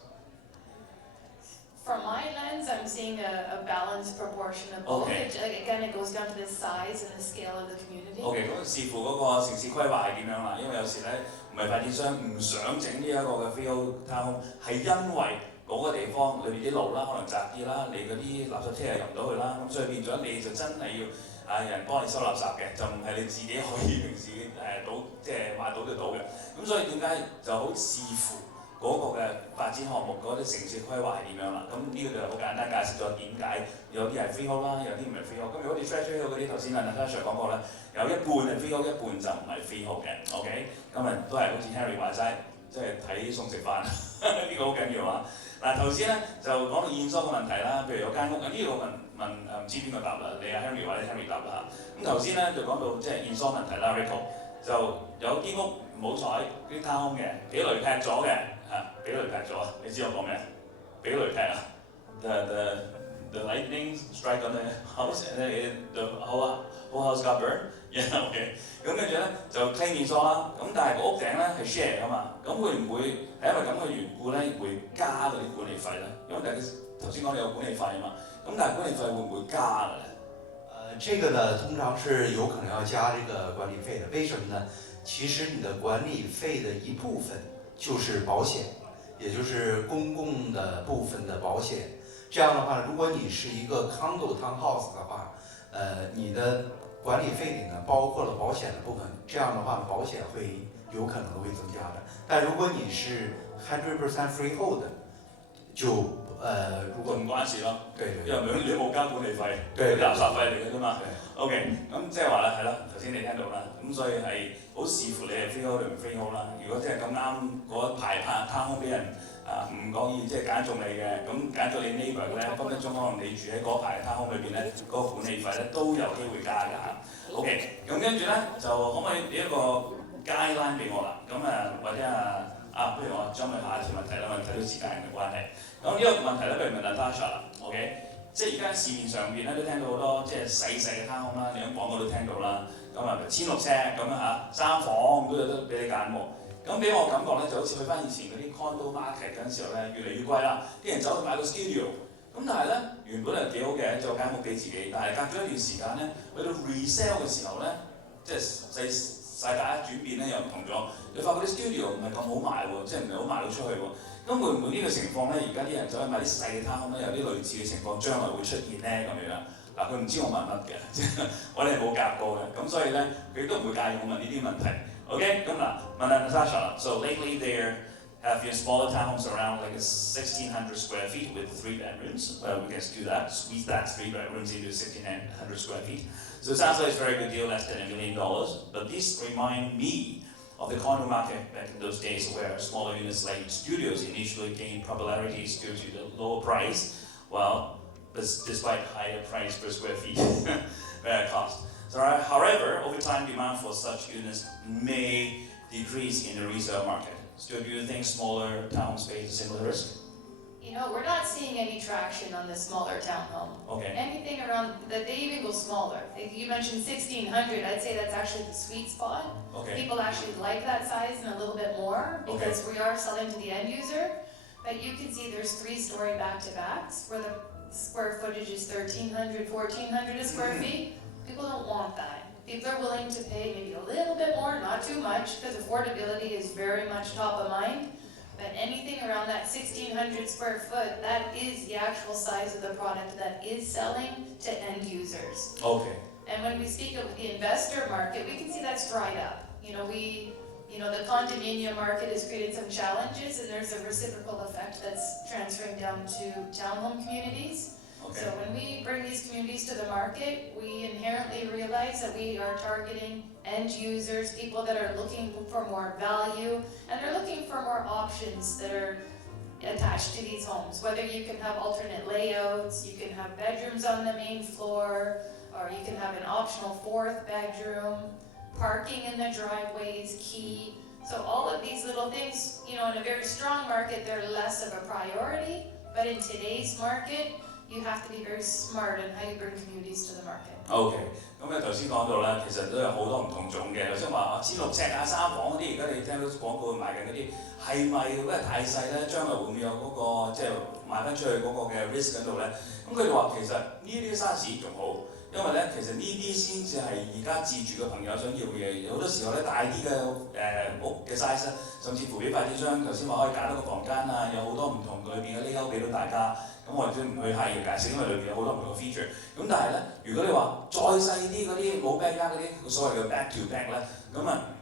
From my lens, I'm seeing a balanced proportion of both. Okay. Again, it goes down to the size and the scale of the community. OK， 咁視乎嗰個城市規劃係點樣啦。因為有時咧，唔係發展商唔想整呢一個嘅 freehold town， 係因為嗰個地方裏邊啲路啦，可能窄啲啦，你嗰啲垃圾車又入唔到去啦，咁所以變咗你就真係要有人幫你收垃圾嘅，就唔係你自己可以平時倒即係買到就倒嘅。咁所以點解就好視乎嗰個嘅發展項目嗰啲城市規劃係點樣啦？咁呢個就好簡單解釋咗點解有啲係 freehold 啦，有啲唔係 freehold。咁如果你 Treasure Hill 嗰啲頭先阿 Natasha 講過咧，有一半係 freehold， 一半就唔係 freehold 嘅。OK， 咁啊都係好似 Henry 話齋，即係睇餸食飯，呢個好緊要啊！嗱頭先咧就講到驗收嘅問題啦，譬如有間屋，呢個問唔知邊個答啦，你阿 Henry 或者 Henry 答啦嚇。咁頭先咧就講到即係驗收問題啦 ，Rico 就有啲屋唔好彩啲 town 嘅俾雷劈咗嘅。俾雷劈咗啊！你知我講咩？俾雷劈啊 ！The lightning strike on the house and the whole house got burned. Yeah, OK。咁跟住咧就 claim 驗疏啦。咁但係個屋頂咧係 share 噶嘛，咁會唔會係因為咁嘅緣故咧會加嗰啲管理費咧？因為頭先講你有管理費啊嘛，咁但係管理費會唔會加嘅咧？這個呢，通常是有可能要加這個管理費的。為什麼呢？其實你的管理費的一部分就是保險，也就是公共的部分的保險。這樣的話，如果你是一個 condo townhouse 的話，你的管理費裡呢包括了保險的部分，這樣的話保險會有可能會增加的。但如果你是100% freehold，就如果唔關事咯，對對因為你冇交管理費，對垃圾費嚟嘅啫嘛。對 OK，咁即係話咧，係啦，頭先你聽到啦，咁所以係好視乎你係 freehold 定唔 freehold啦。如果即係咁啱嗰排拍攤空俾人唔覺意即係揀中你嘅，咁揀咗你 neighbour 嘅咧，分分鐘可能你住喺嗰排攤空裏邊咧，嗰個管理費咧都有機會加㗎嚇。OK，咁跟住咧就可唔可以俾一個 guideline 俾我啦？咁或者不如我將佢下一條問題啦，睇到時間嘅關係。咁呢個問題咧，不如問阿 Natasha 啦 ，OK？即係而家市面上邊咧都聽到好多即係細嘅攤空啦，你喺廣告都聽到啦。咁1600尺咁樣嚇，3房都有得俾你揀喎。咁俾我感覺咧就好似去翻以前嗰啲 condo market 嗰陣時候咧，越嚟越貴啦，啲人走去買個 studio。咁但係咧原本係幾好嘅，就間屋俾自己，但係隔咗一段時間咧，去到 resell 嘅時候咧，即係世界一轉變咧又唔同咗，你發覺啲 studio 唔係咁好賣喎，即係唔係好賣到出去喎。咁會唔會呢個情況咧？而家啲人走去買啲細嘅攤空咧，有啲類似嘅情況將來會出現咧咁樣。嗱，佢唔知我問乜嘅，我哋係冇夾過嘅，咁所以咧佢都唔會介意我問呢啲問題。OK， 咁嗱問下 Natasha 啦。So lately there have been smaller townhomes around like 1,600 square feet with 3 bedrooms. We can do that, squeeze that 3 bedrooms into 1,600 square feet. So it sounds like it's a very good deal, less than $1 million. But this remind me of the condo market back in those days where smaller units like studios initially gained popularity due to the lower price, well, despite higher price per square feet cost. So, however, over time demand for such units may decrease in the resale market. So do you think smaller townhomes face a similar risk? You know, we're not seeing any traction on the smaller townhome. Okay. Anything around, they even go smaller. Like you mentioned 1,600, I'd say that's actually the sweet spot. Okay. People actually like that size and a little bit more because we are selling to the end user. But you can see there's 3-story back-to-backs where the square footage is 1,300, 1,400 a square feet. People don't want that. People are willing to pay maybe a little bit more, not too much, because affordability is very much top of mind. But anything around that 1,600 square foot, that is the actual size of the product that is selling to end users. Okay. And when we speak of the investor market, we can see that's dried up. The condominium market has created some challenges, and there's a reciprocal effect that's transferring down to townhome communities. Okay. So when we bring these communities to the market, we inherently realize that we are targeting end users, people that are looking for more value, and they're looking for more options that are attached to these homes. Whether you can have alternate layouts, you can have bedrooms on the main floor, or you can have an optional 4th bedroom. Parking in the driveway is key. So all of these little things, in a very strong market, they're less of a priority. But in today's market, you have to be very smart on how you bring communities to the market. OK， 咁咧頭先講到啦，其實都有好多唔同種嘅。頭先話1,600尺3房嗰啲，而家你聽到廣告賣緊嗰啲，係咪嗰個太細咧？將來會唔會有嗰個即係賣翻出去嗰個嘅 risk 喺度咧？咁佢哋話其實呢啲 size 仲好。因為咧，其實呢啲先至係而家自住嘅朋友想要嘅嘢。好多時候咧，大啲嘅屋嘅 size 咧，甚至乎俾發展商頭先話可以揀到個房間啊，有好多唔同裏邊嘅 layout 俾到大家。咁我哋都唔去刻意解釋，因為裏邊有好多唔同嘅 feature。咁但係咧，如果你話再細啲嗰啲冇 backyard 嗰啲，所謂嘅 back to back 咧，咁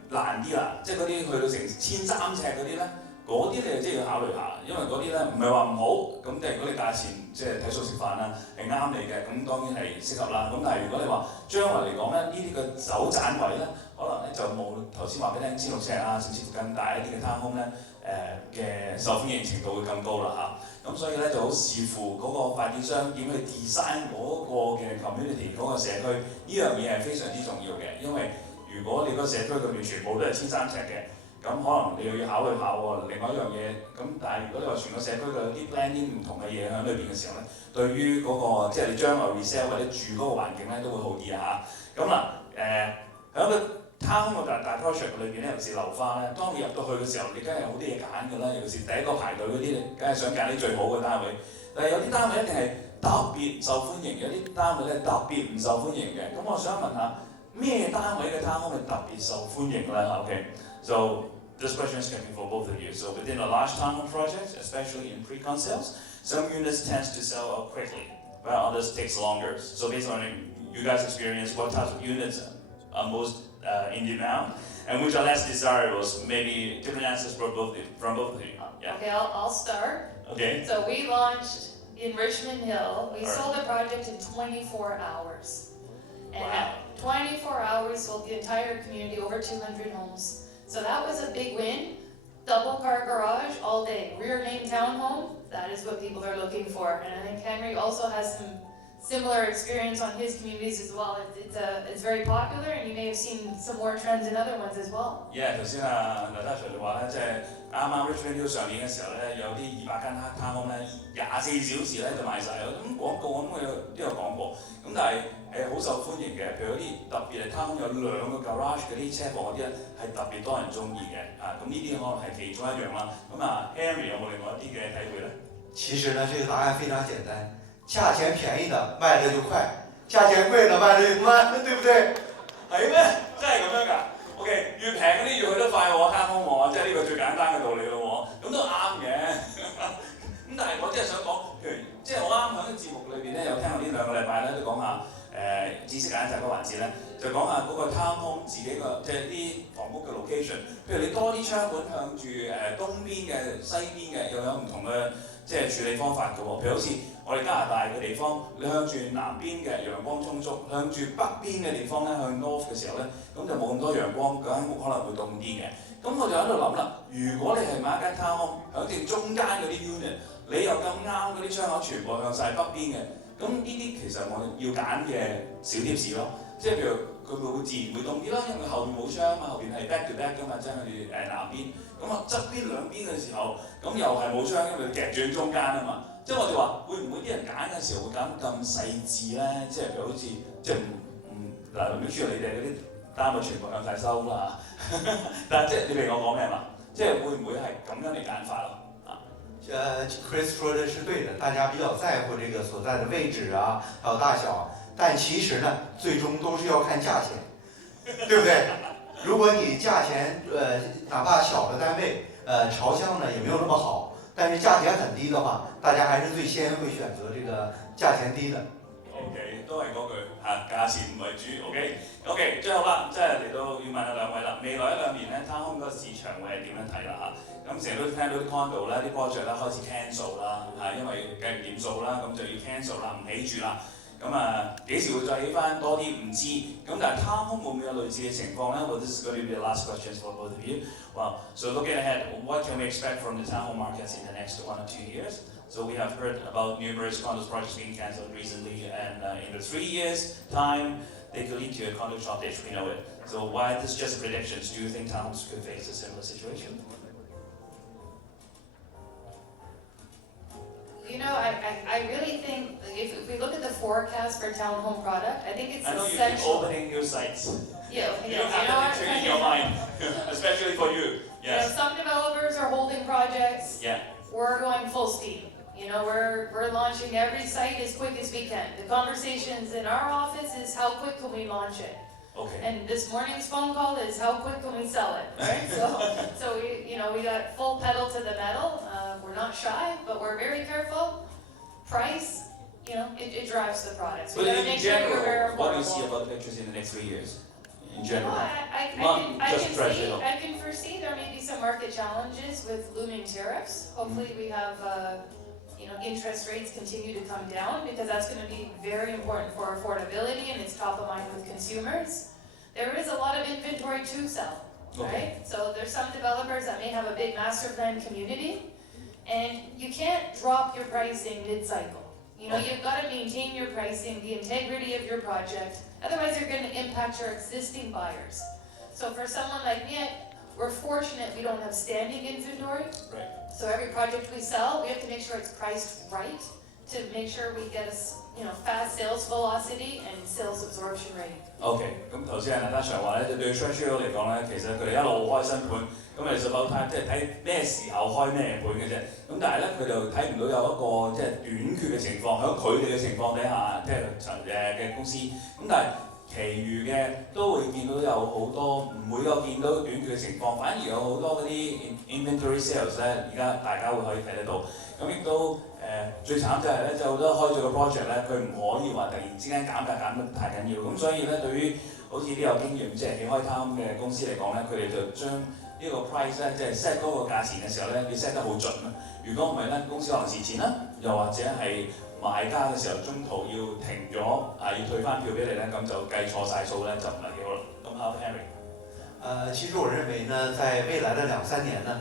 難啲啦。即係嗰啲去到成1,300尺嗰啲咧。嗰啲你就即係要考慮下，因為嗰啲咧唔係話唔好，咁即係如果你價錢即係睇數食飯啦，係啱你嘅，咁當然係適合啦。咁但係如果你話將來嚟講咧，呢啲嘅走盞位咧，可能咧就冇頭先話俾你聽1,600尺啊，甚至乎更大一啲嘅攤空咧，嘅受歡迎程度會更高啦嚇。咁所以咧就好視乎嗰個發展商點去 design 嗰個嘅 community 嗰個社區，呢樣嘢係非常之重要嘅，因為如果你個社區裏面全部都係1,300尺嘅。咁可能你又要考慮下喎，另外一樣嘢，咁但係如果你話全個社區嘅有啲 blending 唔同嘅嘢喺裏邊嘅時候咧，對於嗰個即係你將來 resell 或者住嗰個環境咧都會好啲啊嚇。咁嗱喺個 townhome 嘅大 project 裏邊咧，尤其是樓花咧，當你入到去嘅時候，你梗係有好啲嘢揀㗎啦，尤其是第一個排隊嗰啲，你梗係想揀啲最好嘅單位。但係有啲單位一定係特別受歡迎，有啲單位咧特別唔受歡迎嘅。咁我想問下，咩單位嘅 townhome 係特別受歡迎咧 ？OK。So this question is coming for both of you. So within a large townhome project, especially in pre-con sales, some units tend to sell out quickly, while others takes longer. So based on you guys' experience, what types of units are most in demand? and which are less desirable? Maybe different answers from both of you. Yeah. Okay, I'll start. Okay. So we launched in Richmond Hill. We Alright. sold the project in 24 hours. And Wow. 24 hours sold the entire community, over 200 homes. So that was a big win. Double car garage all day. Rear name townhome, that is what people are looking for. And I think Henry also has some similar experience on his communities as well. It's very popular, and you may have seen some more trends in other ones as well. Yeah， 頭先Natasha 你話咧，即係啱 Richmond Hill 上年嘅時候咧，有啲200間townhome咧，24小時咧就賣晒咗。咁廣告我都有講過，咁但係好受歡迎嘅，譬如嗰啲特別係townhome 有2個 garage 嗰啲車房嗰啲咧，係特別多人中意嘅。咁呢啲可能係其中一樣啦。Henry 有冇另外一啲嘅體會咧？其實呢，這個答案非常簡單，價錢便宜的賣得就快，價錢貴的賣得就慢，對不對？係咩？真係咁樣㗎？OK， 越平嗰啲越去得快喎，townhome喎，即係呢個最簡單嘅道理咯喎，咁都啱嘅。咁但係我真係想講，譬如即係我啱喺節目裏邊咧，有聽過呢2個禮拜咧，都講下知識揀擇嗰個環節咧，就講下嗰個 townhome 自己個即係啲房屋嘅 location。譬如你多啲窗門向住東邊嘅、西邊嘅，又有唔同嘅即係處理方法嘅喎。譬如好似我哋加拿大嘅地方，你向住南邊嘅陽光充足，向住北邊嘅地方咧，向 north 嘅時候咧，咁就冇咁多陽光，間屋可能會凍啲嘅。咁我就喺度諗啦，如果你係買一間 townhome，響正中間嗰啲 unit， 你又咁啱嗰啲窗口全部向晒北邊嘅，咁呢啲其實我要揀嘅小貼士咯。即係譬如佢會自然會凍啲啦，因為後邊冇窗啊嘛，後邊係 back to back 㗎嘛，即係南邊。咁側邊兩邊嘅時候，咁又係冇窗，因為夾住喺中間啊嘛。即係我哋話，會唔會啲人揀嘅時候會揀咁細緻咧？即係譬如好似即係嗱，唔知你哋嗰啲單位全部向晒收啦但係即係你明我講咩嘛？即係會唔會係咁樣嚟揀法咯Chris 說的是對的，大家比較在乎這個所在的位置啊，還有大小，但其實呢，最終都是要看價錢，對不對？如果你價錢哪怕小的單位，朝向呢也沒有那麼好，但是價錢很低的話，大家還是最先會選擇這個價錢低的。OK， 都係嗰句價錢為主。OK， 最後啦，即係嚟到要問下兩位啦，未來1-2年咧，townhome 嗰個市場會係點樣睇啦咁成日都聽到啲 condo 咧，啲 project 咧開始 cancel 啦因為計唔掂數啦，咁就要 cancel 啦，唔起住啦。幾時會再起翻多啲唔知。咁但係 townhome 會唔會有類似嘅情況咧？Well, this is going to be the last question for both of you. Well, so looking ahead, what can we expect from the townhome markets in the next 1 or 2 years? So we have heard about numerous condo projects being cancelled recently, and in the 3 years' time, they could lead to a condo shortage. We know it. So why this is just predictions? Do you think towns could face a similar situation? You know, I really think if we look at the forecast for townhome product, I think it's I know you keep essential. opening new sites. Yeah, You don't have the picture in your mind, especially for you. You know, Yes. some developers are holding projects. Yeah. We're going full speed. You know, we're launching every site as quick as we can. The conversations in our office is how quick can we launch it? Okay. And this morning's phone call is how quick can we sell it, right? So we got full pedal to the metal. We're not shy, but we're very careful. Price, it drives the products. We But gotta in make sure you're very general, what do you see affordable. about pictures in the next 3 years? In You know, general. I just Treasure Hill. can foresee there may be some market challenges with looming tariffs. Hopefully we have, interest rates continue to come down, because that's going to be very important for affordability, and it's top of mind with consumers. There is a lot of inventory to sell, right? So there's some developers that may have a big master plan community, and you can't drop your pricing mid-cycle. You've got to maintain your pricing, the integrity of your project. Otherwise, you're going to impact your existing buyers. So for someone like me, we're fortunate we don't have standing inventory. Right. So every project we sell, we have to make sure it's priced right to make sure we get a fast sales velocity and sales absorption rate. OK， 咁頭先Natasha 話咧，對 Treasure Hill 嚟講咧，其實佢哋一路開新盤，咁其實about time 即係睇咩時候開咩盤嘅啫。咁但係咧，佢就睇唔到有一個即係短缺嘅情況，喺佢哋嘅情況底下，即係嘅公司。咁但係其餘嘅都會見到有好多唔會有見到短缺嘅情況，反而有好多嗰啲 inventory sales 咧，而家大家會可以睇得到。咁亦都最慘就係咧，就好多開咗個 project 咧，佢唔可以話突然之間減價減得太緊要。咁所以咧，對於好似啲有經驗即係起開攤嘅公司嚟講咧，佢哋就將呢個 price 咧，即係 set 嗰個價錢嘅時候咧，要 set 得好準啊！如果唔係咧，公司可能蝕錢啦，又或者係買家嘅時候中途要停咗要退翻票俾你咧，咁就計錯晒數咧，就唔係幾好啦。咁阿 Henry，其实我认为呢，在未来的2-3年呢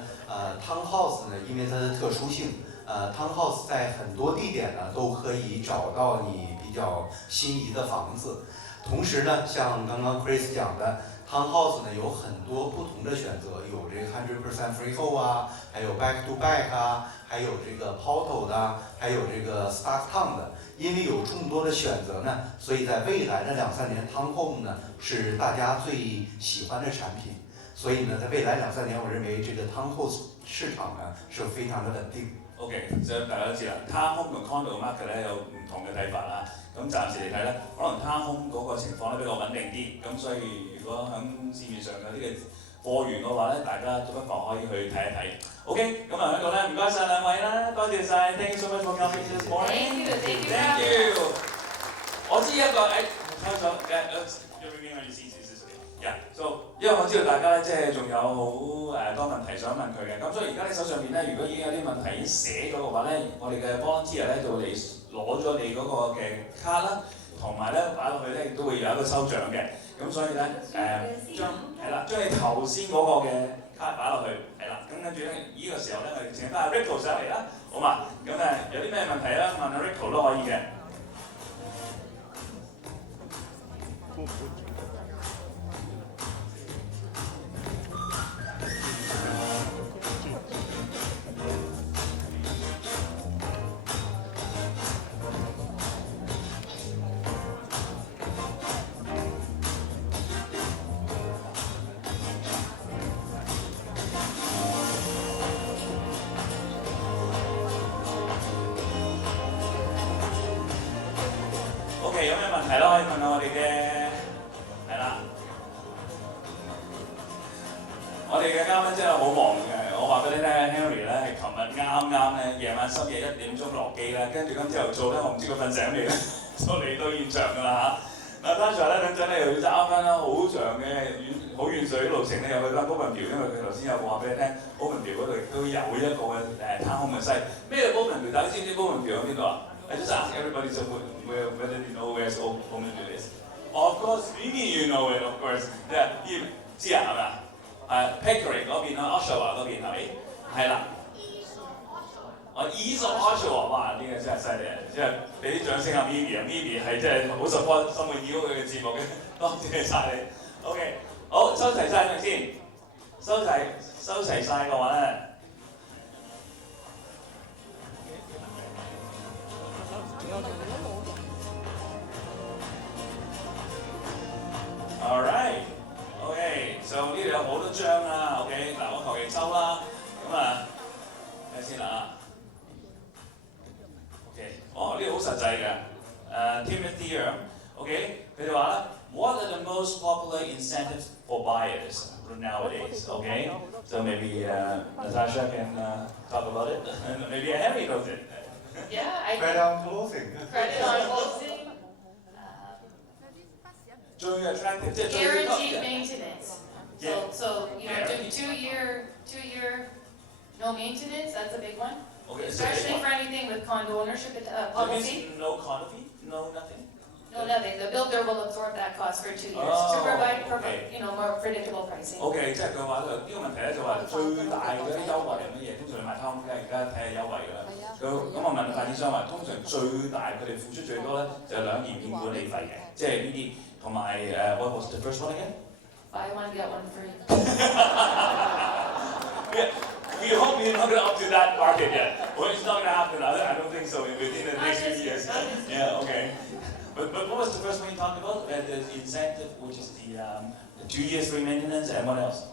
，Townhouse 呢，因为它的特殊性，Townhouse 在很多地点呢都可以找到你比较心仪的房子。同时呢，像刚刚 Chris 讲的 ，Townhouse 呢有很多不同的选择，有这个100% freehold 啊，还有 back to back 啊，还有这个 portal 的，还有这个 stock town 的。因为有众多的选择呢，所以在未来的2-3年 ，Townhome 呢是大家最喜歡的產品。所以呢，在未來2-3年，我認為這個 Townhouse 市場呢是非常的穩定。OK，即係大家都知啦，Townhome 同 Condo market 咧有唔同嘅睇法啦。咁暫時嚟睇咧，可能 Townhome 嗰個情況咧比較穩定啲。咁所以如果喺市面上有啲嘅貨源嘅話咧，大家不妨可以去睇一睇。OK，咁啊喺度咧，唔該晒兩位啦，多謝晒 ，thank you so much for coming this morning。Thank you。我知一個收咗要邊個意思？So， 因為我知道大家咧，即係仲有好多問題想問佢嘅，咁所以而家你手上面咧，如果已經有啲問題已經寫咗嘅話咧，我哋嘅 volunteer 咧就會嚟攞咗你嗰個嘅卡啦，同埋咧擺落去咧亦都會有一個抽獎嘅，咁所以咧將你頭先嗰個嘅卡擺落去，係啦，咁跟住咧呢個時候咧，我哋請翻阿 Rico 上嚟啦，好嘛？咁有啲咩問題咧問阿 Rico 都可以嘅。OK， 有咩問題啦？可以問下我哋嘅係啦，我哋嘅嘉賓真係好忙嘅。我話俾你聽 ，Henry 咧係琴日啱咧夜晚深夜1點鐘落機咧，跟住今朝頭早咧，我唔知佢瞓醒未咧，就嚟到現場㗎啦嚇。Natasha 咧等陣咧又要揸翻啦，好長嘅好遠水路程咧，又去翻高文橋，因為佢頭先有話俾你聽，高文橋嗰度都有一個嘅Townhome嘅西。咩高文橋？大家知唔知高文橋喺邊度啊？I just ask everybody so whether you know where Bowmanville is. Of course, you know it, of course. Yeah, 知啊係咪啊？Pickering 嗰邊啦 ，Oshawa 嗰邊係咪？係啦。East of Oshawa， 哇！呢個真係犀利啊！即係俾啲掌聲啊 Mimi 係真係好 support 生活繞佢嘅節目嘅，多謝晒你。OK， 好收齊晒咪先，收齊晒嘅話咧。All right, OK， so 呢度有好多張啦 ，OK， 嗱我求其抽啦，咁睇先啦 ，OK， 呢個好實際嘅，Timothy 啊 ，OK， 佢哋話咧 ，What are the most popular incentives for buyers nowadays? OK， so maybe Natasha can talk about it, and maybe Henry knows it. Yeah, Credit on closing. credit on closing. 最 attractive 即係最 Guaranteed maintenance. So you know, do two year no maintenance. That's a big one. Okay, Especially for anything with condo ownership policy. No condo fee, no nothing. No, nothing. The builder will absorb that cost for 2 years to provide more predictable pricing. OK， 即係佢話呢個問題咧就話最大嘅啲優惠係乜嘢？通常你買湯咧，而家睇下優惠㗎啦。咁我問發展商話，通常最大佢哋付出最多咧就係2年免管理費嘅，即係呢啲同埋what was the first one again? Buy one get one free. We hope we're not up to that market yet. Well, it's not going to happen. I don't think so within the next few years. Yeah, okay. But what was the first one you talked about? The incentive, which is the 2 years free maintenance, and what else?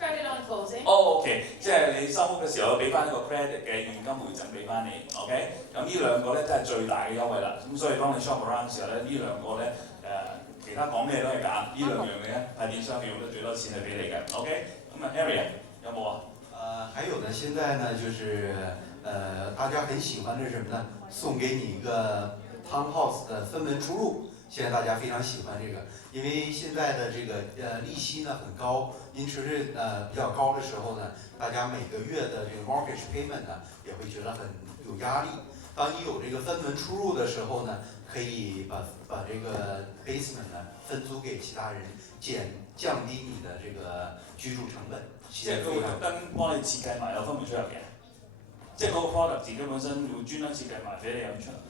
Credit on closing. OK， 即係你收屋嘅時候俾翻一個 credit 嘅現金回贈俾翻你 ，OK？ 咁呢兩個咧都係最大嘅優惠啦。咁所以當你 shop around 嘅時候咧，呢兩個咧其他講咩都係揀，呢兩樣嘢咧發展商用得最多錢係俾你嘅 ，OK？ 咁啊 ，Area 有冇啊？还有呢，现在呢就是大家很喜欢的是什么呢？送给你一个 townhouse 的分文出入。现在大家非常喜欢这个，因为现在的这个利息呢很高，interest比较高的时候呢，大家每个月的这个 mortgage payment 呢也会觉得很有压力。当你有这个分文出入的时候呢，可以把这个 basement 呢分租给其他人，降低你的這個居住成本。即係佢會特登幫你設計埋有分門出入嘅，即係嗰個 product 自己本身會專登設計埋俾你有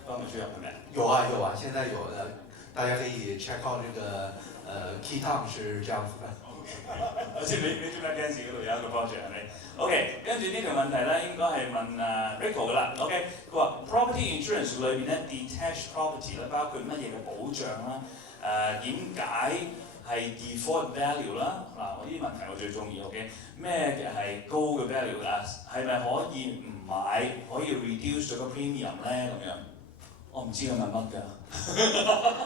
分門出入係咪？有啊有啊，現在有的，大家可以 check out 這個Keytown 是這樣子的。我知你做咩驚自嗰度有一個 project 係咪 ？OK， 跟住呢條問題咧應該係問Rico 噶啦。OK， 佢話 property insurance 裏邊咧 detached property 咧包括乜嘢嘅保障啦？點解係 default value 啦？嗱，我呢啲問題我最中意。OK， 咩係高嘅 value 啊？係咪可以唔買可以 reduce 咗個 premium 咧？咁樣我唔知佢問乜㗎。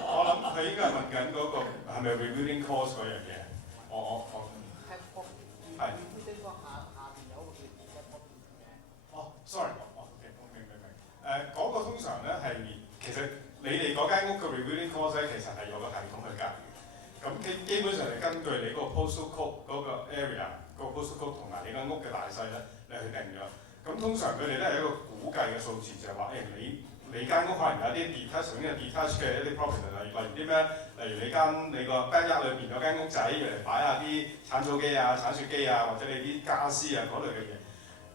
我諗佢應該係問緊嗰個係咪 rebuilding cost 嗰樣嘢？我係。哦 ，sorry， OK， 我明。嗰個通常咧係其實你哋嗰間屋嘅 rebuilding cost 咧，其實係有個系統去計。咁基本上係根據你嗰個 postal code 嗰個 area 個 postal code 同埋你間屋嘅大細咧，你去定咗。咁通常佢哋都係一個估計嘅數字，就係話你間屋可能有啲 detached 嘅一啲 property， 例如啲咩？例如你個 backyard 裏邊有間屋仔，嚟擺下啲鏟草機啊、鏟雪機啊，或者你啲家私啊嗰類嘅嘢。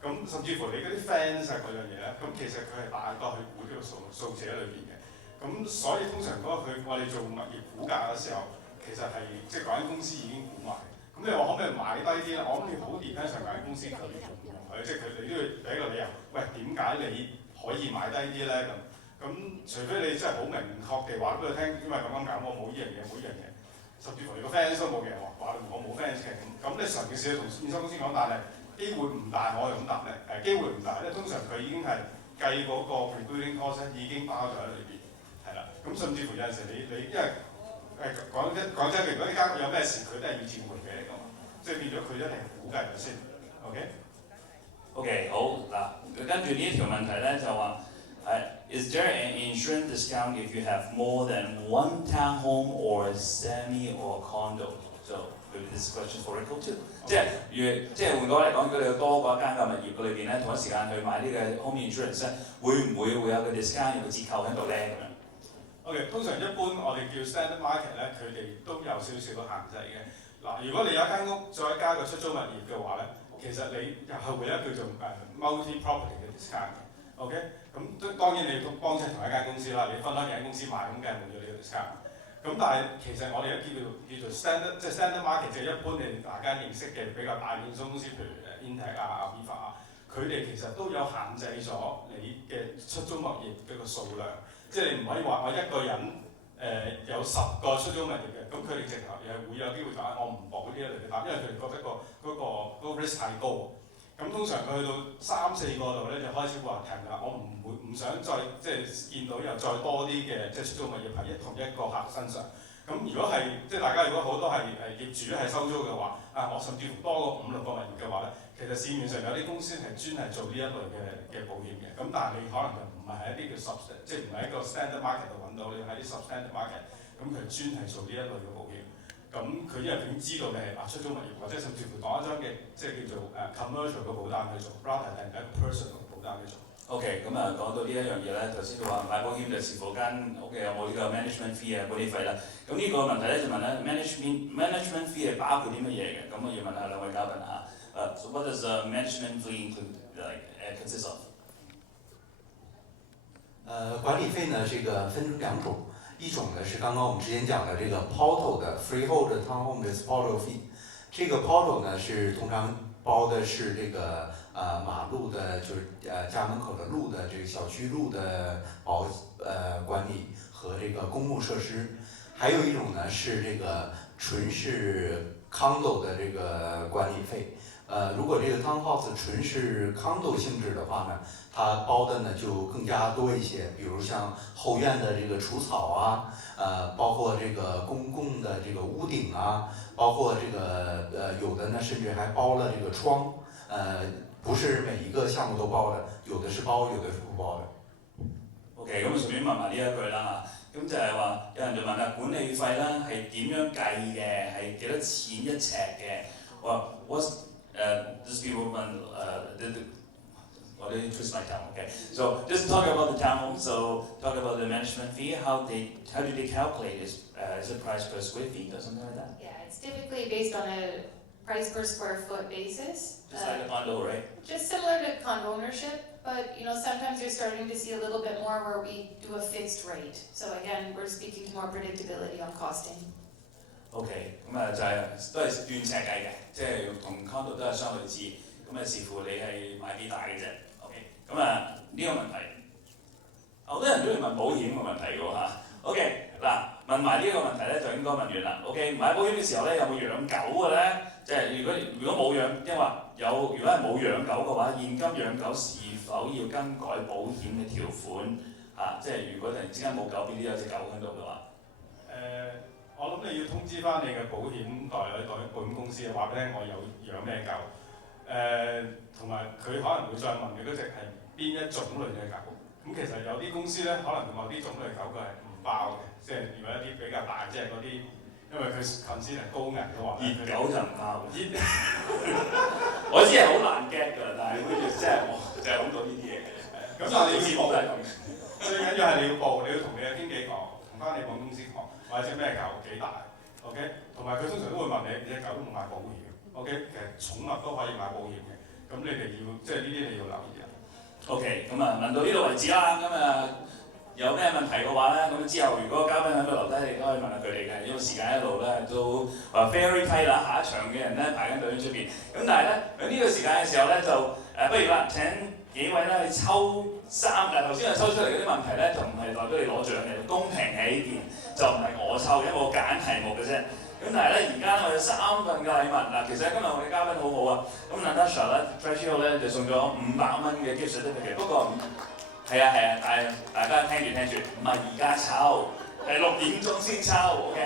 咁甚至乎你嗰啲 fence 啊嗰樣嘢咧，咁其實佢係大概去估呢個數字喺裏邊嘅。咁所以通常我哋做物業估價嘅時候，其實係即係嗰間公司已經估埋。咁你話可唔可以買低啲咧？我諗你好 depend 上嗰間公司佢用唔用佢，即係你都要俾一個理由。喂，點解你可以買低啲咧？咁除非你真係好明確地話俾佢聽，因為咁我冇呢樣嘢，甚至乎你個 fans 都冇嘅，話我冇 fans 嘅，咁你嘗試同驗收公司講，但係機會唔大，我係咁答咧，機會唔大，因為通常佢已經係計嗰個 rebuilding cost 已經包咗喺裏邊，係啦，咁甚至乎有陣時你因為講真，如果呢間屋有咩事，佢都係要照賠俾你㗎嘛，即係變咗佢一定係估計咗先 ，OK？OK， 好嗱，跟住呢一條問題咧就話。Is there an insurance discount if you have more than one townhome or semi or condo? So maybe this question for Rico too. 即係換句嚟講，如果你有多過一間嘅物業裏邊咧，同一時間去買呢個 home insurance 咧，會有個 discount 有個折扣喺度咧咁樣 ？OK， 通常一般我哋叫 standard market 咧，佢哋都有少少嘅限制嘅。嗱，如果你有一間屋再加個出租物業嘅話咧，其實你又係會有叫做multi property 嘅 discount 嘅。OK， 咁當然你幫襯同一間公司啦，你分開幾間公司買，咁梗係冇咗呢個 discount。咁但係其實我哋叫做 standard， 即係 standard market， 即係一般你大家認識嘅比較大嘅公司，譬如Intech 啊、Aviva 啊，佢哋其實都有限制咗你嘅出租物業嘅個數量，即係你唔可以話我一個人有10個出租物業嘅，咁佢哋直頭又會有機會就係我唔保呢一類嘅單，因為佢哋覺得個 risk 太高。咁通常佢去到3、4個度咧，就開始話停啦，我唔想再即係見到有再多啲嘅即係出租物業喺同一個客身上。咁如果係即係大家如果好多係業主係收租嘅話，我甚至乎多過5、6個物業嘅話咧，其實市面上有啲公司係專係做呢一類嘅保險嘅。咁但係你可能就唔係喺一啲叫即係唔係喺個 standard market 度揾到，你喺啲 substandard market， 咁佢專係做呢一類嘅保險。咁佢因為點知道你係出租物業，或者甚至乎當一張嘅即係叫做commercial 嘅保單去做 ，rather than 一個 personal 嘅保單去做。OK， 咁講到呢一樣嘢咧，頭先都話買保險就視乎間屋嘅有冇呢個 management fee 啊嗰啲費啦。咁呢個問題咧就問咧 management fee 係包括啲乜嘢嘅？咁我要問下兩位嘉賓嚇。So what does management fee include, consist of？ 管理費呢，這個分成2種。一種呢是剛剛我們之前講的這個 portal 的 freehold townhome 的 portal fee， 這個 portal 呢是通常包的是這個馬路的，就是家門口的路的這個小區路的管理和這個公共設施，還有一種呢是這個純是 condo 的這個管理費。如果這個 townhouse 純是 condo 性質的話呢，它包的呢就更加多一些，比如像後院的這個除草啊，包括這個公共的這個屋頂啊，包括這個有的呢甚至還包了這個窗，不是每一個項目都包的，有的是包，有的是不包的。OK， 咁順便問埋呢一句啦嚇。咁就係話有人就問啦，管理費啦係點樣計嘅？係幾多錢一尺嘅？Well, these people well, they twist my tongue, okay. So just talk about the townhome, so talk about the management fee, how do they calculate it? Is it price per square feet or something like that? Yeah, it's typically based on a price per square foot basis. Just like a condo, right? Just similar to condo ownership, but sometimes you're starting to see a little bit more where we do a fixed rate. So again, we're speaking to more predictability on costing. OK，咁就都係斷尺計嘅，即係同 condo 都係相類似，咁視乎你係買幾大嘅啫。OK，咁呢個問題，好多人都要問保險嘅問題喎嚇。OK， 嗱問埋呢個問題咧就應該問完啦。OK， 買保險嘅時候咧有冇養狗嘅咧？即係如果冇養，即係話如果係冇養狗嘅話，現金養狗是否要更改保險嘅條款嚇？即係如果突然之間冇狗，變咗有隻狗喺度嘅話，我諗你要通知翻你嘅保險保險公司，話俾你聽我有養咩狗，同埋佢可能會再問你嗰隻係邊一種類嘅狗。咁其實有啲公司咧，可能某啲種類狗佢係唔包嘅，即係如果一啲比較大，即係嗰啲，因為佢近視係高危嘅話，熱狗就唔包。我知係好難 get 㗎，但係好似真係我就係諗到呢啲嘢嘅。咁但係你要報，都係咁。最緊要係你要報，你要同你嘅經紀講，同翻你保險公司講。或者咩狗幾大 ，OK， 同埋佢通常都會問你隻狗都冇買保險 ，OK， 其實寵物都可以買保險嘅，咁你哋要即係呢啲你要留意啊。OK， 咁問到呢度為止啦，咁有咩問題嘅話咧，咁之後如果嘉賓喺度留低，你都可以問下佢哋嘅，因為時間一路咧都very tight 啦，下一場嘅人咧排緊隊喺出邊，咁但係咧喺呢個時間嘅時候咧就不如啦請幾位咧去抽3，頭先抽出嚟嗰啲問題咧就唔係代表你攞獎嘅，公平喺呢邊。就唔係我抽，因為我揀題目嘅啫。咁但係咧，而家我有3份嘅禮物嗱，其實今日我哋嘉賓好好啊。咁 Natasha 咧 Treasure 咧就送咗500蚊嘅 gift certificate，不過係啊，但係大家聽住，唔係而家抽，係6點鐘先抽 ，OK？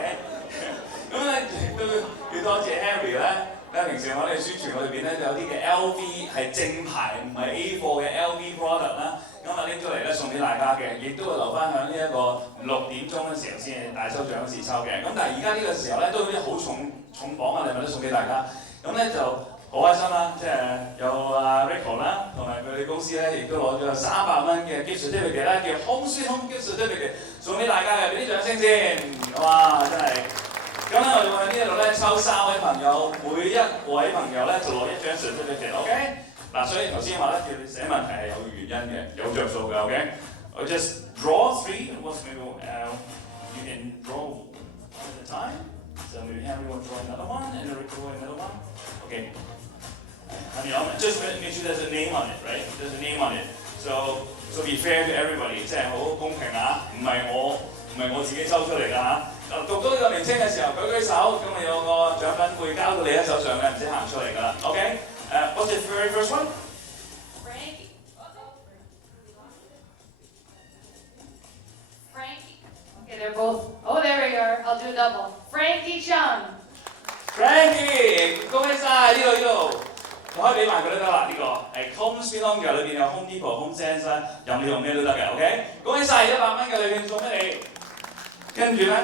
咁咧亦都要多謝 Harry 咧。平時我哋宣傳我哋邊咧就有啲嘅 LV 係正牌，唔係 A 貨嘅 LV product 啦。咁拎咗嚟咧送俾大家嘅，亦都會留翻響呢一個6點鐘嘅時候先大抽獎時抽嘅。咁但係而家呢個時候咧都有啲好重磅嘅禮物都送俾大家。咁咧就好開心啦，即係有Rico 啦，同埋佢哋公司咧亦都攞咗300蚊嘅 gift certificate 咧，叫 Home Sweet Home Gift Certificate 送俾大家嘅，俾啲掌聲先。哇！真係〜咁咧，我哋會喺呢度咧抽3位朋友，每一位朋友咧就攞1張 certificate，OK？ 嗱，所以頭先話咧叫你寫問題係有原因嘅，有着數嘅 ，OK？ I just draw 3, what's maybe you can draw one at a time. So maybe Henry will draw another one, and Rick draw another one. Okay. Just make sure there's a name on it, right? There's a name on it. So be fair to everybody， 即係好公平啊！唔係我自己抽出嚟㗎嚇。讀到呢個名稱嘅時候，舉手，咁有個獎品會交到你喺手上嘅，唔使行出嚟㗎啦。OK？ What's the very first one? Frankie. Okay, they're both. Oh, there we are. I'll do a double. Frankie Chung. Frankie， 恭喜晒！呢度，我可以俾埋佢都得啦。呢個係 Home Sweet Home 嘅，裏邊有 Home Depot、Home Sense 啦，任你用咩都得嘅。OK？ 恭喜晒！100蚊嘅禮券送俾你。跟住咧，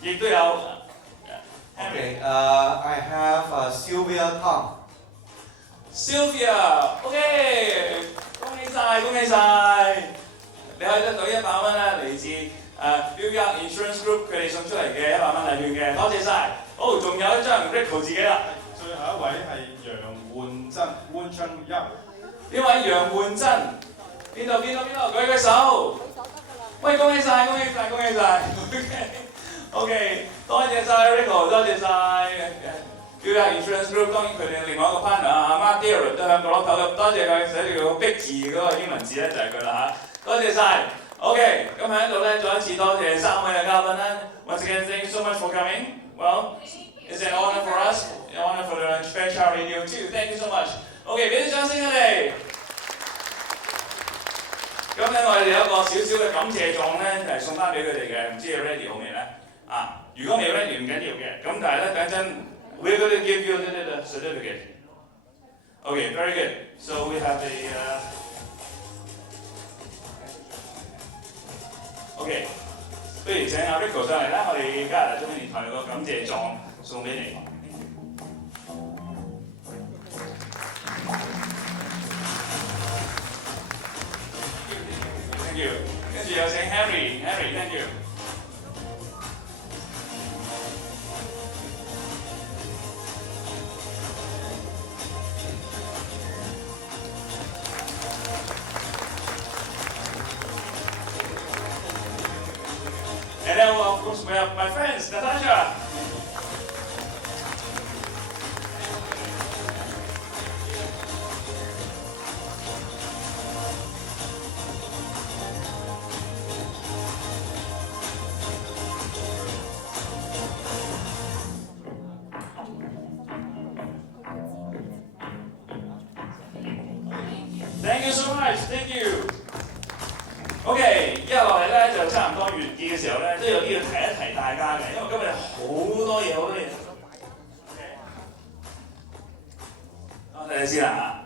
亦都有。Okay, I have Sylvia Tang. Sylvia，OK， 恭喜晒！你可以得到100蚊啦，嚟自Billard Insurance Group 佢哋送出嚟嘅100蚊禮券嘅，多謝晒。好，仲有一張 Rico 自己啦。最後一位係楊煥真 ，Wan Cheng Yap。呢位楊煥真，邊度？舉手。喂，恭喜晒！OK， 多謝晒 Rico， 多謝晒。Billard Insurance Group 當然佢哋另外一個 partner Mark Darrell 都喺角落頭，多謝佢寫住個big字嗰個英文字咧就係佢啦嚇，多謝晒。OK， 咁喺度咧再一次多謝3位嘅嘉賓啦。Once again, thank you so much for coming. Well, it's an honor for us, an honor for the Fairchild Radio too. Thank you so much. OK， 俾啲掌聲佢哋。咁咧我哋有一個少少嘅感謝狀咧，係送翻俾佢哋嘅，唔知你 ready 好未咧？如果未 ready 唔緊要嘅，咁但係咧等陣 we're going to give you the certificate. Okay, very good. So we have okay. 不如請阿 Rico 上嚟啦，我哋加拿大中文電台有個感謝狀送俾你。Thank you， 跟住有請 Harry，Thank you。And then, of course, we have my friends, Natasha. Thank you so much. Thank you. OK， 一落嚟咧就差唔多完結嘅時候咧，都有啲要提一提大家嘅，因為今日好多嘢。多謝你先啦嚇。